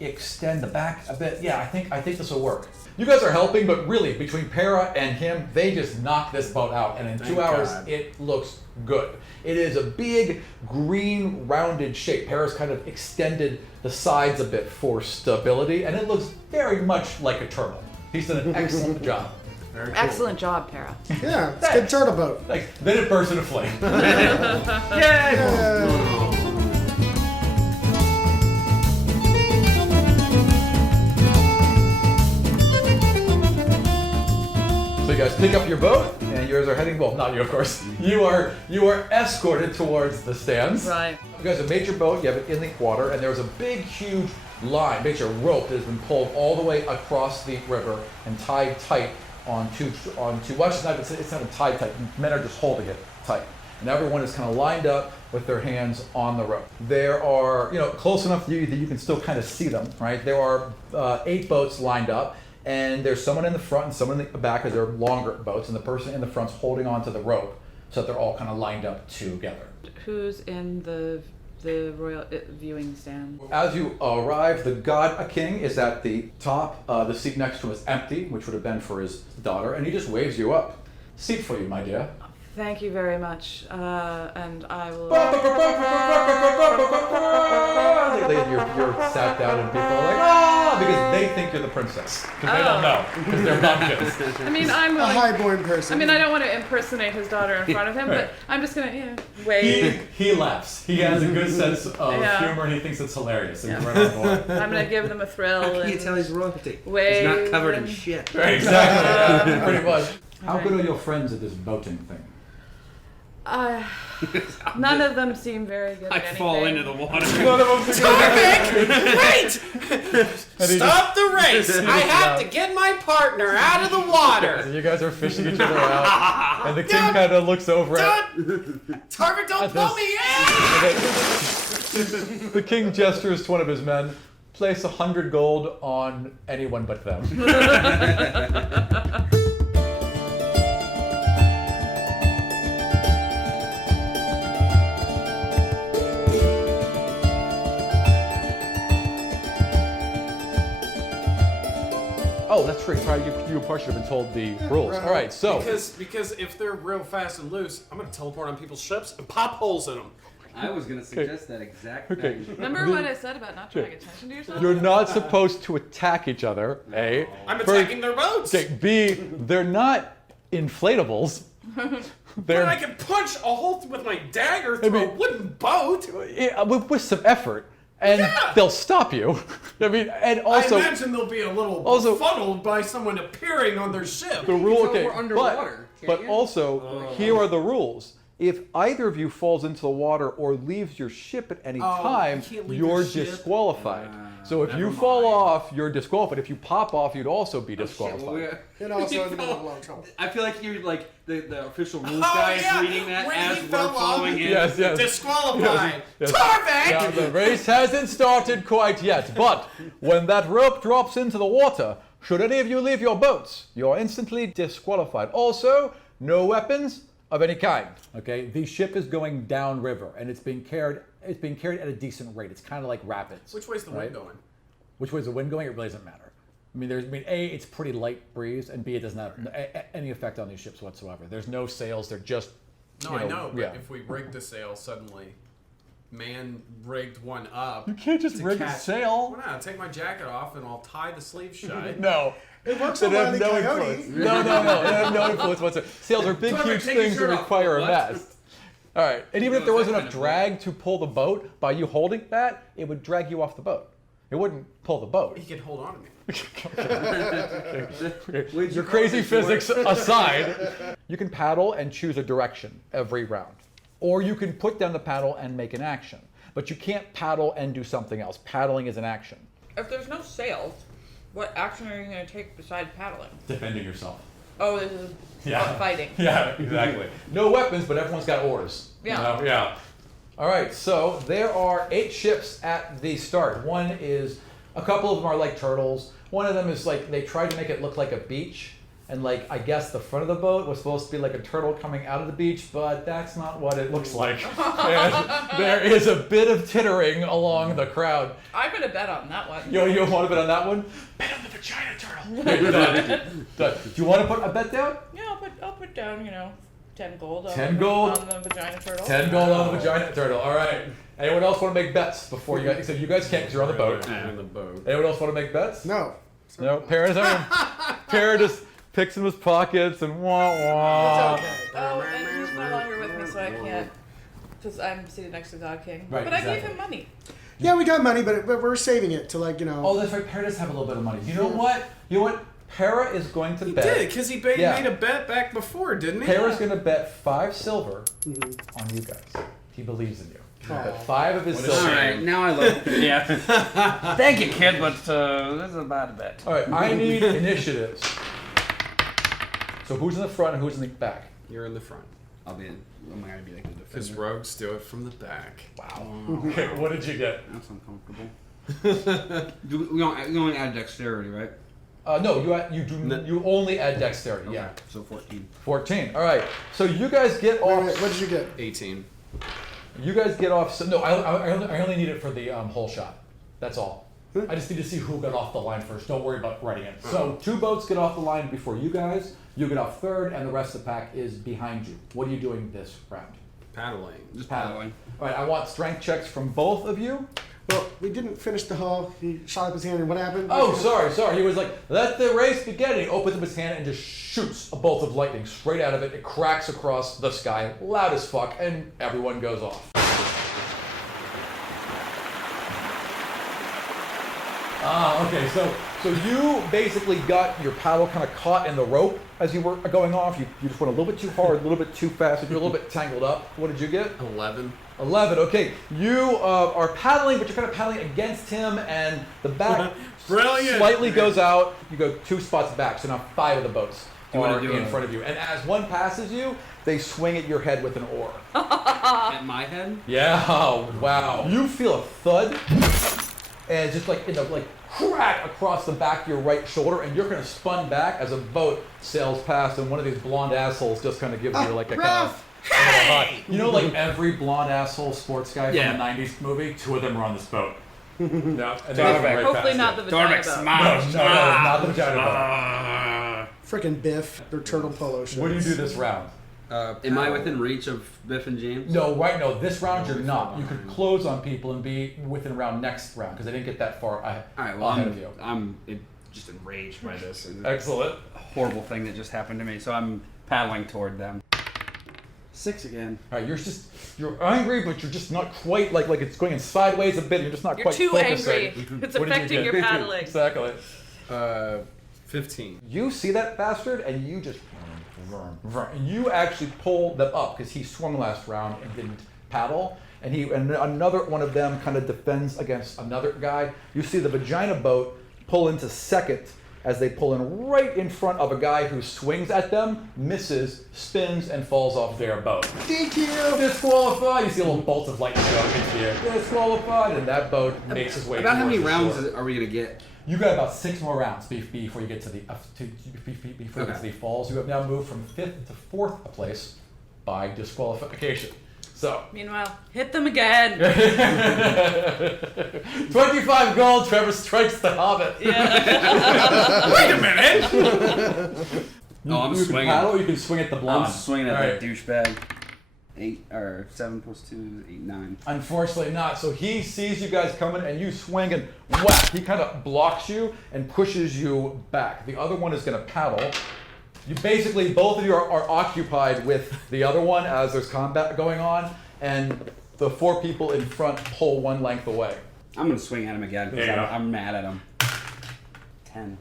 extend the back a bit, yeah, I think this will work. You guys are helping, but really, between Para and him, they just knock this boat out, and in 2 hours, it looks good. It is a big, green, rounded shape. Para's kind of extended the sides a bit for stability, and it looks very much like a turtle. He's done an excellent job. very cool. Excellent job, Para. Yeah, it's a good turtle boat. Like, then it bursts into flame. Yay! So you guys pick up your boat, and you guys are heading, well, not you, of course. You are escorted towards the stands. Right. You guys have made your boat, you have it in the water, and there's a big, huge line, basically a rope that has been pulled all the way across the river and tied tight onto well, it's not tied tight, men are just holding it tight. And everyone is kind of lined up with their hands on the rope. There are, close enough that you can still kind of see them, right? There are 8 boats lined up, and there's someone in the front and someone in the back, because they're longer boats, and the person in the front's holding onto the rope so that they're all kind of lined up together. Who's in the royal viewing stand? As you arrive, the god Achaidh is at the top. The seat next to him is empty, which would have been for his daughter, and he just waves you up. Seat for you, my dear. Thank you very much, and I will... You're sat down and people are like, ah, because they think you're the princess. Because they don't know, because they're bumpkins. I mean, I'm A highborn person. I mean, I don't want to impersonate his daughter in front of him, but I'm just going to, wave. He laughs. He has a good sense of humor, and he thinks it's hilarious. And right on board. I'm going to give them a thrill. How can you tell he's royalty? Wave. He's not covered in shit. Right, exactly. Yeah, pretty much. How good are your friends at this boating thing? None of them seem very good at anything. I fall into the water. None of them Tabuk! Wait! Stop the race! I have to get my partner out of the water! So you guys are fishing each other out, and the king kind of looks over at... Tabuk, don't pull me in! The king gestures to one of his men, place 100 gold on anyone but them. Oh, that's true. Probably you probably should have been told the rules. All right, so Because if they're real fast and loose, I'm gonna teleport on people's ships and pop holes in them. I was going to suggest that exact thing. Remember what I said about not paying attention to yourself? you're not supposed to attack each other, A. I'm attacking their boats! Okay, B, they're not inflatables. But I can punch a hole with my dagger through a wooden boat! Yeah, with some effort. And they'll stop you. I mean, and also... I imagine they'll be a little befuddled by someone appearing on their ship. The rule, So we're underwater, but can't you? also, here are the rules. If either of you falls into the water or leaves your ship at any time, you can't leave you're your ship? disqualified. So if you fall off, you're disqualified. If you pop off, you'd also be disqualified. And also in the middle of long trouble. I feel like you're like the official rules guy is reading that when as he we're fell following off, him. Yes. Disqualified! Yes. Tabuk! Yeah, the race hasn't started quite yet, but when that rope drops into the water, should any of you leave your boats, you're instantly disqualified. Also, no weapons of any kind. Okay, the ship is going downriver, and it's being carried at a decent rate. It's kind of like rapids. Which way's the wind going? Which way's the wind going? It really doesn't matter. I mean, A, it's pretty light breeze, and B, it doesn't have any effect on these ships whatsoever. There's no sails. They're just I know, but if we rigged a sail suddenly, man rigged one up. You can't just rig a sail. Why not? Take my jacket off and I'll tie the sleeves shut. No. It works It on have the no Coyote. influence. No. It have no influence whatsoever. Sails are big, huge take your things that shirt off. require a What? mast. All right. And even if there No, wasn't that enough kind of drag to pull the boat, by you holding that, it would drag you off the boat. It wouldn't pull the boat. He can hold on to me. Your crazy physics aside, you can paddle and choose a direction every round. Or you can put down the paddle and make an action. But you can't paddle and do something else. Paddling is an action. If there's no sails, what action are you going to take besides paddling? Defending yourself. Oh, this is fighting. Yeah, exactly. No weapons, but everyone's got oars. Yeah. Yeah. All right, so there are 8 ships at the start. One is, a couple of them are like turtles. One of them is like, they tried to make it look like a beach. And like, I guess the front of the boat was supposed to be like a turtle coming out of the beach, but that's not what it looks like. And there is a bit of tittering along the crowd. I'm going to bet on that one. You want to bet on that one? Bet on the vagina turtle. Done. Do you want to put a bet down? Yeah, I'll put down, 10 gold on, 10 gold. on the vagina turtle. 10 gold on the vagina turtle. All right. Anyone else want to make bets before you guys? So you guys can't because you're on the boat. On the boat. Anyone else want to make bets? No. No. Parrot just picks in his pockets and wah wah. It's okay. Oh, and he's no longer with me, so I can't, because I'm seated next to God King. Right, but I exactly. gave him money. Yeah, we got money, but we're saving it to Oh, that's right. Parrot does have a little bit of money. You know what? Parrot is going to bet. He did, because he made a bet back before, didn't he? Parrot's going to bet 5 silver on you guys. He believes in you. He'll bet 5 of his silver. All right, now I love it. Yeah. Thank you, kid, but this is a bad bet. All right, I need initiatives. So who's in the front and who's in the back? You're in the front. I'll be in. Am I gonna be like the Because defender? rogues do it from the back. Wow. Okay, what did you get? That's uncomfortable. We don't add dexterity, right? No, you only add dexterity. Yeah. So 14. 14. All right. So you guys get off. Wait, what did you get? 18. You guys get off. So no, I only need it for the whole shot. That's all. I just need to see who got off the line first. Don't worry about writing it. So 2 boats get off the line before you guys. You get off third, and the rest of the pack is behind you. What are you doing this round? Paddling. Just paddling. All right. I want strength checks from both of you. Well, we didn't finish the hull. He shot up his hand, and what happened? Oh, sorry. He was like, let the race begin. And he opens up his hand and just shoots a bolt of lightning straight out of it. It cracks across the sky, loud as fuck, and everyone goes off. Okay, so you basically got your paddle kind of caught in the rope as you were going off. You just went a little bit too hard, a little bit too fast, and you're a little bit tangled up. What did you get? 11. 11, okay. You are paddling, but you're kind of paddling against him, and the back slightly goes out. You go 2 spots back, so now 5 of the boats are in front of you. And as one passes you, they swing at your head with an oar. At my head? Yeah, wow. You feel a thud, and just like crack across the back of your right shoulder, and you're kind of spun back as a boat sails past, and one of these blonde assholes just kind of gives you like a kind of... Hey! You know, like every blonde asshole sports guy from a 90s movie, 2 of them are on this boat. Yeah, and right hopefully not the vagina boat. Smash. No, not the vagina Frickin' Biff, their turtle polo shirts. boat. What do you do this round? Am I within reach of Biff and James? No, this round you're not. You could close on people and be within next round, because I didn't get that far ahead of you. I'm just enraged by this. Excellent. Horrible thing that just happened to me, so I'm paddling toward them. 6 again. All right, you're angry, but you're just not quite like it's going in sideways a bit. You're just not quite focusing. You're too angry. It's affecting your paddling. Exactly. 15. You see that bastard, and you just and you actually pull them up because he swung last round and didn't paddle, and another one of them kind of defends against another guy. You see the vagina boat pull into second as they pull in right in front of a guy who swings at them, misses, spins, and falls off their boat. DQ! Disqualified! You see a little bolt of lightning go into you. Disqualified! And that boat makes its way. About how many towards the rounds shore. are we gonna get? You got about 6 more rounds before you get to the before you get to the falls. You have now moved from 5th to 4th place by disqualification. So. Meanwhile, hit them again. 25 gold. Trevor strikes the Hobbit. Yeah. Wait a minute. I'm you swinging. Can paddle, you can swing at the blonde. I'm swinging at All that douchebag. 7 plus 2 is 8, 9. Unfortunately not. So he sees you guys coming and you swing and whack. He kind of blocks you and pushes you back. The other one is going to paddle. You basically, both of you are occupied with the other one as there's combat going on, and the 4 people in front pull 1 length away. I'm going to swing at him again because I'm mad at him. 10.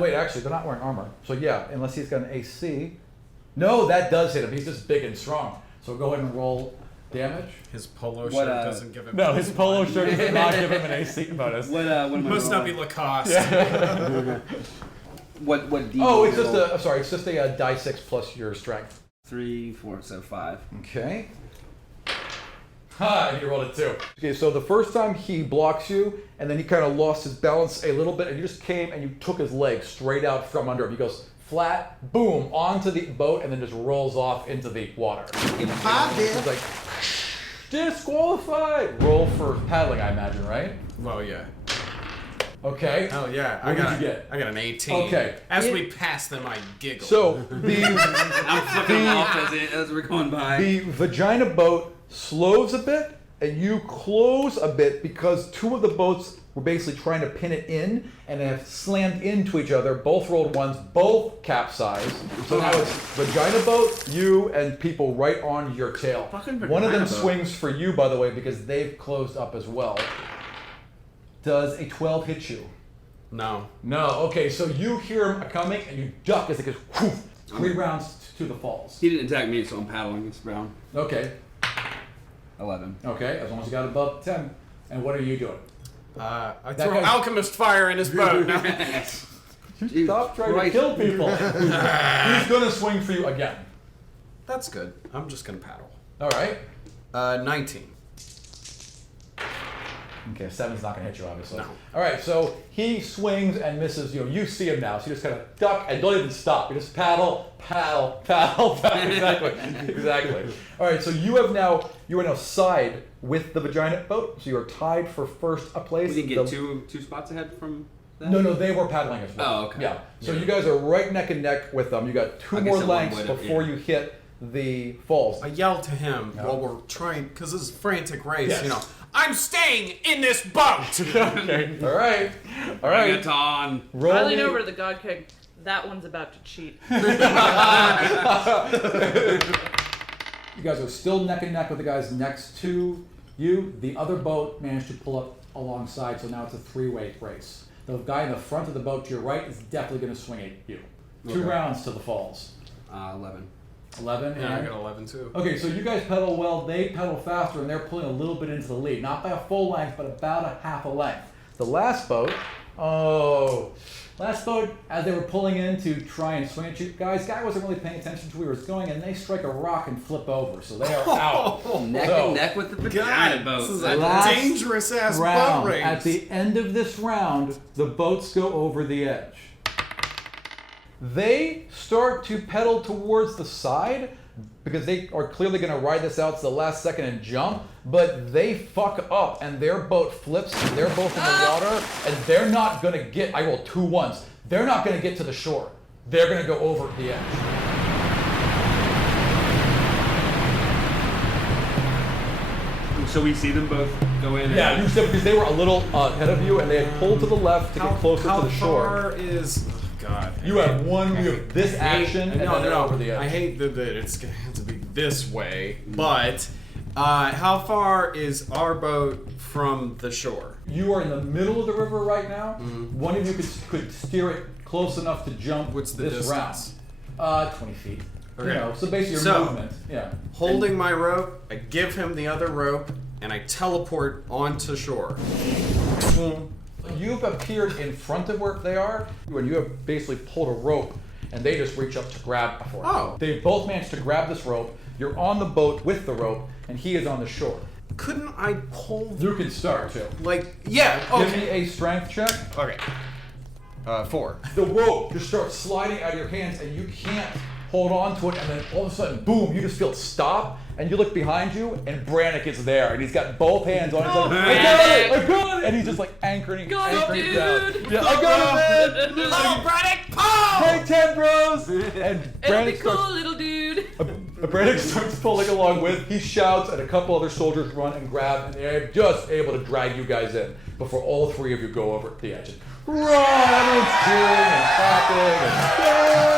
Wait, actually, they're not wearing armor. So yeah, unless he's got an AC. No, that does hit him. He's just big and strong. So go ahead and roll damage. His polo shirt doesn't give him. No, his polo shirt does not give him an AC bonus. What am I Must not be rolling? Lacoste. What D? Oh, it's just a die 6 plus your strength. 3, 4, so 5. Okay. Ha! And you rolled a 2. Okay, so the first time he blocks you, and then he kind of lost his balance a little bit, and you just came and you took his leg straight out from under him. He goes flat, boom, onto the boat, and then just rolls off into the water. It's like, disqualified! Roll for paddling, I imagine, right? Well, yeah. Okay. Oh, yeah. What did you get? I got an 18. Okay. As we pass them, I giggle. So, I'm flipping off as we're going by. The vagina boat slows a bit, and you close a bit because 2 of the boats were basically trying to pin it in and have slammed into each other. Both rolled 1s, both capsized. So now it's vagina boat, you, and people right on your tail. One of them swings for you, by the way, because they've closed up as well. Does a 12 hit you? No. No. Okay, so you hear him coming and you duck as it goes whoosh, 3 rounds to the falls. He didn't attack me, so I'm paddling this round. Okay. 11. Okay, as long as you got above 10. And what are you doing? I That throw guy's- alchemist fire in his boat. No. Stop trying to kill people. He's gonna swing for you again. That's good. I'm just going to paddle. All right. 19. Okay, 7's not going to hit you, obviously. No. All right, so he swings and misses. You see him now, so you just kind of duck and don't even stop. You just paddle, paddle, paddle, paddle. Exactly. All right, so you are now side with the vagina boat, so you are tied for first place. We didn't get two spots ahead from that? No, they were paddling as well. Oh, okay. Yeah. So you guys are right neck and neck with them. You got 2 more lengths before you hit the falls. I yelled to him while we're trying, because this is a frantic race, Yes. I'm staying in this boat. Okay. All right. Bring it on. Roll I lean me- over to the God King. That one's about to cheat. You guys are still neck and neck with the guys next to you. The other boat managed to pull up alongside, so now it's a 3-way race. The guy in the front of the boat to your right is definitely going to swing at you. 2 rounds to the falls. 11. 11? Yeah, I and- got 11 too. Okay, so you guys pedal well, they pedal faster, and they're pulling a little bit into the lead. Not by a full length, but about a half a length. The last boat, as they were pulling in to try and swing at you guys, Guy wasn't really paying attention to where he was going, and they strike a rock and flip over, so they are out. Neck and neck with the vagina boat. This is That's a dangerous ass round. boat race. At the end of this round, the boats go over the edge. They start to pedal towards the side because they are clearly going to ride this out to the last second and jump, but they fuck up and their boat flips and they're both in the water and they're not going to get, I rolled 2 1s, they're not going to get to the shore. They're going to go over the edge. So we see them both go in. Yeah, you said because they were a little ahead of you and they had pulled to the left to get closer to the shore. How far is... Oh, God. You have this action and then over the edge. I hate that it's going to have to be this way, but how far is our boat from the shore? You are in the middle of the river right now. One of you could steer it close enough to jump What's the this distance? round. 20 feet. Okay. You know, so basically your So- movement. Yeah. Holding my rope, I give him the other rope, and I teleport onto shore. Boom. You've appeared in front of where they are, and you have basically pulled a rope, and they just reach up to grab for it. Oh. They both managed to grab this rope. You're on the boat with the rope, and he is on the shore. Couldn't I pull... You can start too. Yeah, Give me a strength check. Okay. 4. The rope just starts sliding out of your hands, and you can't hold on to it, and then all of a sudden, boom, you just feel it stop, and you look behind you, and Brannick is there, and he's got both hands on it. He's like, I got it! And he's just like anchoring it down. Yeah, I got it, man! Oh, Braddock, pull! Hey, 10 bros! And It'll be Brannick cool, starts, little dude. Brannick starts pulling along with, he shouts, and a couple other soldiers run and grab, and they're just able to drag you guys in before all 3 of you go over the edge. And run! Everyone's cheering and clapping and yay!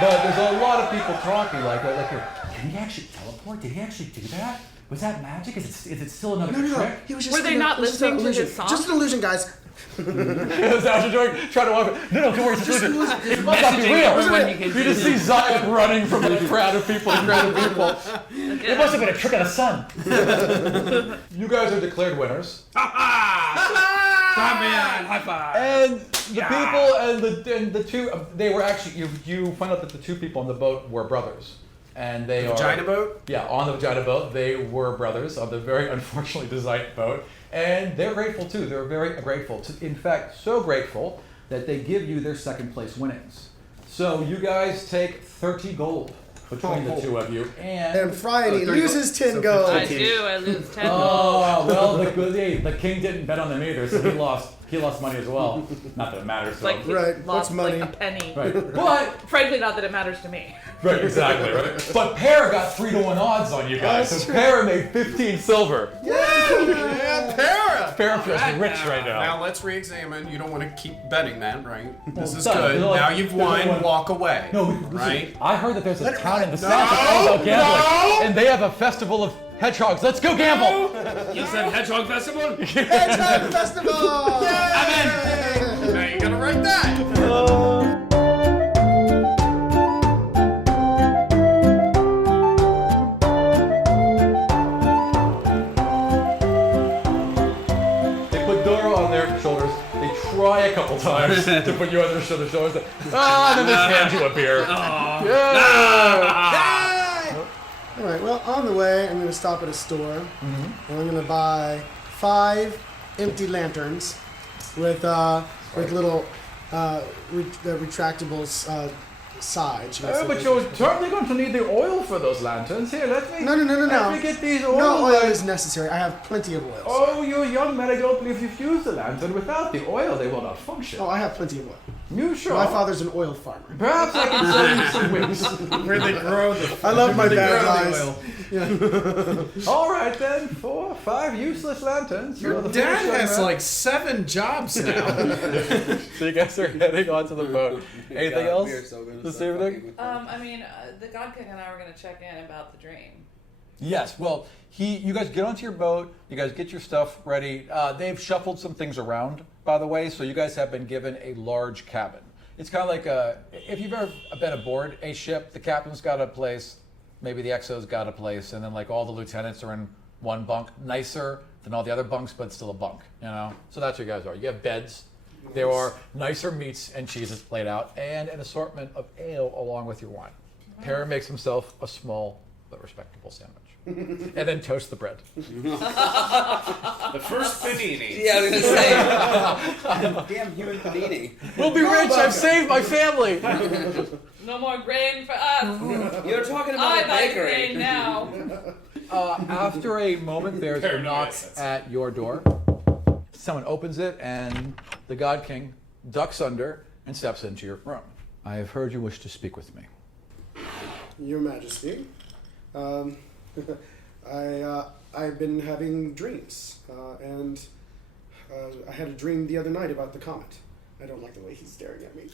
But there's a lot of people talking like can he actually teleport? Did he actually do that? Was that magic? Is it still another trick? He was just Were they not it was just an listening to illusion. his song? Just an illusion, guys. Is that what you're doing? Trying to walk. No, don't worry. It must not be real. You just see Zion running from a crowd of people. It must have been a trick of the sun. You guys are declared winners. Champion, high five. And the people and the 2 they were actually you find out that the 2 people on the boat were brothers. And they are Vagina boat? Yeah, on the vagina boat. They were brothers on the very unfortunately designed boat. And they're grateful too. They're very grateful. In fact, so grateful that they give you their second place winnings. So you guys take 30 gold between the 2 of you. And Friday loses 10 gold. I do. I lose 10 gold. Oh, well, the king didn't bet on them either, so he lost money as well. Not that it matters. So. Like he Right, lost what's money? like a penny. Right. But Frankly, not that it matters to me. right, exactly, right. But Pear got 3-1 odds on you guys. That's So true. Pear made 15 silver. Yeah, Para! Pear feels rich right now. Now let's re-examine. You don't want to keep betting that, right? This is done. good. There's Now you've won. one. Walk away. No, listen, right? I heard that there's a town in the south that's all about gambling, and they have a festival of hedgehogs. Let's go gamble! You said Hedgehog Festival? Hedgehog Festival! I'm in. Now you gotta write that. They put Dorro on their shoulders. They try a couple times to put you on their shoulders. And then they hand you a beer. All right, well, on the way, I'm going to stop at a store. And I'm going to buy 5 empty lanterns with little retractable sides. But you're certainly going to need the oil for those lanterns. Here, let me. No. Let me get these oil. No oil is necessary. I have plenty of oil. Oh, you young man, I don't believe you've used the lantern. Without the oil, they will not function. Oh, I have plenty of oil. You sure? My father's an oil farmer. Perhaps I can sell you some wicks. Where they grow the I love my bad oil. guys. All right then, 4 or 5 useless lanterns. Your dad has like 7 jobs now. So you guys are heading onto the boat. Anything else this evening? The God King and I were going to check in about the dream. Yes, well, you guys get onto your boat, you guys get your stuff ready. They've shuffled some things around, by the way, so you guys have been given a large cabin. It's kind of like if you've ever been aboard a ship, the captain's got a place, maybe the XO's got a place, and then like all the lieutenants are in one bunk, nicer than all the other bunks, but still a bunk, you know? So that's what you guys are. You have beds. There are nicer meats and cheeses laid out, and an assortment of ale along with your wine. Para makes himself a small but respectable sandwich. And then toast the bread. The first panini. Yeah, I was gonna say. Damn human panini. We'll be rich. I've saved my family. No more grain for us. You're talking about I a buy bakery. grain now. After a moment, there's a knock at your door. Someone opens it, and the God King ducks under and steps into your room. I have heard you wish to speak with me. Your Majesty, I've been having dreams, and I had a dream the other night about the comet. I don't like the way he's staring at me.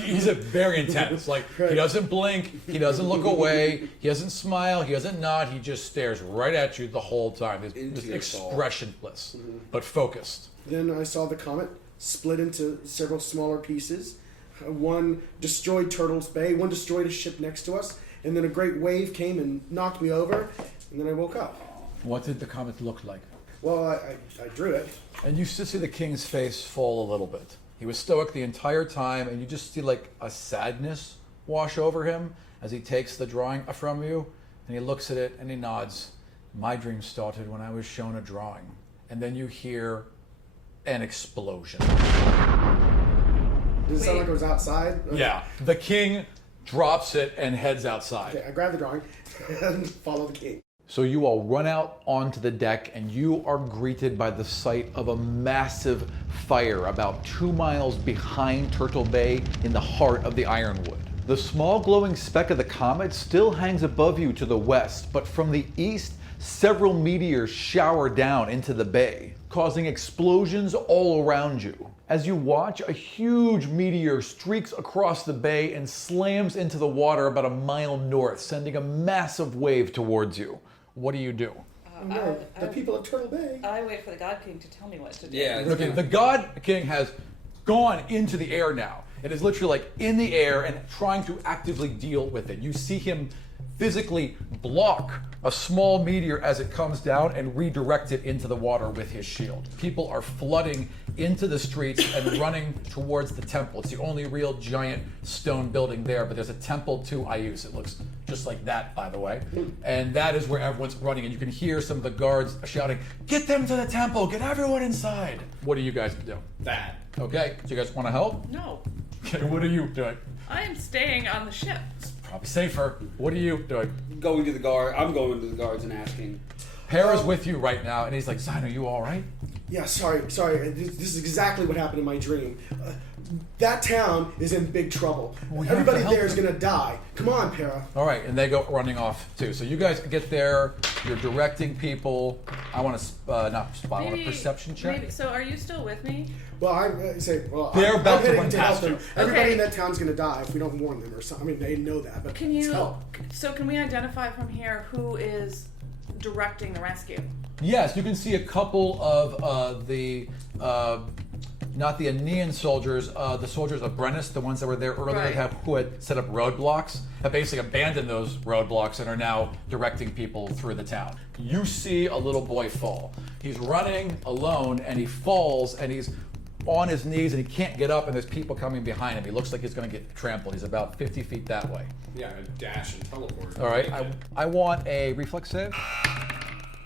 He's very intense. Like, he doesn't blink, he doesn't look away, he doesn't smile, he doesn't nod, he just stares right at you the whole time. This expressionless, but focused. Then I saw the comet split into several smaller pieces. One destroyed Turtle's Bay, one destroyed a ship next to us, and then a great wave came and knocked me over, and then I woke up. What did the comet look like? Well, I drew it. And you still see the king's face fall a little bit. He was stoic the entire time, and you just see like a sadness wash over him as he takes the drawing from you, and he looks at it and he nods. My dream started when I was shown a drawing. And then you hear an explosion. Does it sound like it was outside? Yeah. The king drops it and heads outside. Okay, I grab the drawing and follow the king. So you all run out onto the deck, and you are greeted by the sight of a massive fire about 2 miles behind Turtle Bay in the heart of the Ironwood. The small glowing speck of the comet still hangs above you to the west, but from the east, several meteors shower down into the bay, causing explosions all around you. As you watch, a huge meteor streaks across the bay and slams into the water about a mile north, sending a massive wave towards you. What do you do? The people of Turtle Bay. I wait for the God King to tell me what to do. Yeah. Okay, the God King has gone into the air now. It is literally like in the air and trying to actively deal with it. You see him physically block a small meteor as it comes down and redirect it into the water with his shield. People are flooding into the streets and running towards the temple. It's the only real giant stone building there, but there's a temple to Ayus. It looks just like that, by the way. And that is where everyone's running, and you can hear some of the guards shouting, "Get them to the temple! Get everyone inside!" What do you guys do? That. Okay, so you guys want to help? No, Okay, what are you doing? I am staying on the ship. Probably safer. What are you doing? Going to the guard. I'm going to the guards and asking. Hera's with you right now, and he's like, "Zine, are you all right?" Yeah, sorry. This is exactly what happened in my dream. That town is in big trouble. We have Everybody to help there is them. going to die. Come on, Para. All right, and they go running off too. So you guys get there. You're directing people. I want to not spot. I want a perception check. Maybe, so are you still with me? Well, They're about to heading run help past them. you. Everybody Okay. in that town's going to die if we don't warn them or something. I mean, they know that, but Can let's you? help. So can we identify from here who is directing the rescue? Yes, you can see a couple of not the Aenean soldiers, the soldiers of Brennus, the ones that were there earlier, Right. who had set up roadblocks, have basically abandoned those roadblocks and are now directing people through the town. You see a little boy fall. He's running alone, and he falls, and he's on his knees, and he can't get up, and there's people coming behind him. He looks like he's going to get trampled. He's about 50 feet that way. Yeah, dash and teleport. All right, I want a reflex save.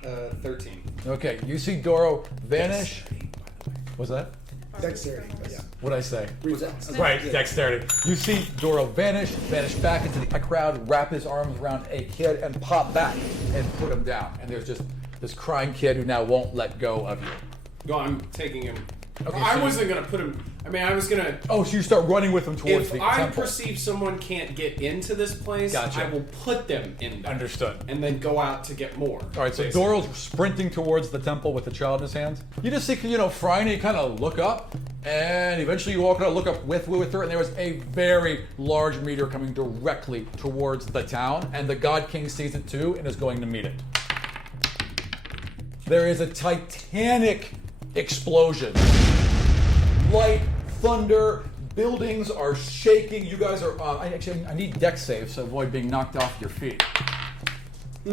13. Okay, you see Dorro vanish. What's that? Dexterity, but yeah. What'd I say? Reflex. Right, dexterity. You see Dorro vanish back into the crowd, wrap his arms around Achaidh, and pop back and put him down. And there's just this crying kid who now won't let go of you. No, I'm taking him. Okay, I so wasn't gonna put him. I mean, I was gonna. Oh, so you start running with him towards If the I temple. perceive someone can't get into this place, Gotcha. I will put them in there. Understood. And then go out to get more. All right, so basically. Dorro's sprinting towards the temple with the child in his hands. You just see, Phryne kind of look up, and eventually you walk out, look up with her, and there was a very large meteor coming directly towards the town, and the God King sees it too and is going to meet it. There is a titanic explosion. Light, thunder, buildings are shaking. You guys are I need dex saves to avoid being knocked off your feet. I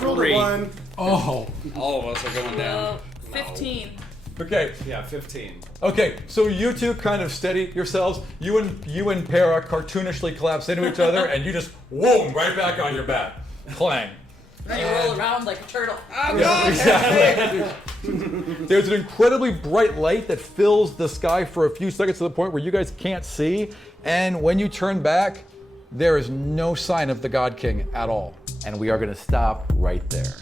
rolled a 3. 1. Oh. All of us are going down. 15. Okay. Yeah, 15. Okay, so you two kind of steady yourselves. You and Para cartoonishly collapse into each other, and you just whoom right back on your back. Clang. And you roll around like a turtle. Exactly. There's an incredibly bright light that fills the sky for a few seconds to the point where you guys can't see. And when you turn back, there is no sign of the God King at all. And we are going to stop right there.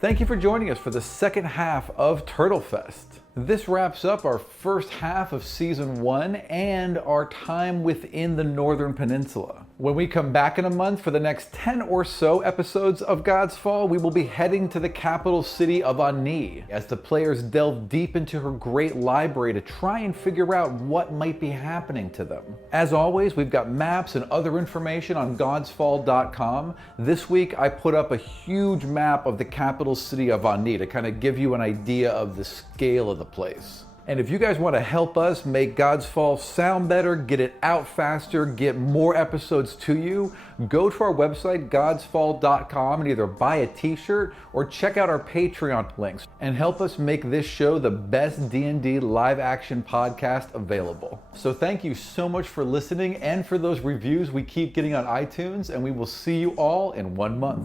Thank you for joining us for the second half of Turtlefest. This wraps up our first half of Season 1 and our time within the Northern Peninsula. When we come back in a month for the next 10 or so episodes of Godsfall, we will be heading to the capital city of Achaidh as the players delve deep into her great library to try and figure out what might be happening to them. As always, we've got maps and other information on Godsfall.com. This week, I put up a huge map of the capital city of Achaidh to kind of give you an idea of the scale of the place. And if you guys want to help us make Godsfall sound better, get it out faster, get more episodes to you, go to our website, godsfall.com, and either buy a t-shirt or check out our Patreon links and help us make this show the best D&D live action podcast available. So thank you so much for listening and for those reviews we keep getting on iTunes, and we will see you all in 1 month.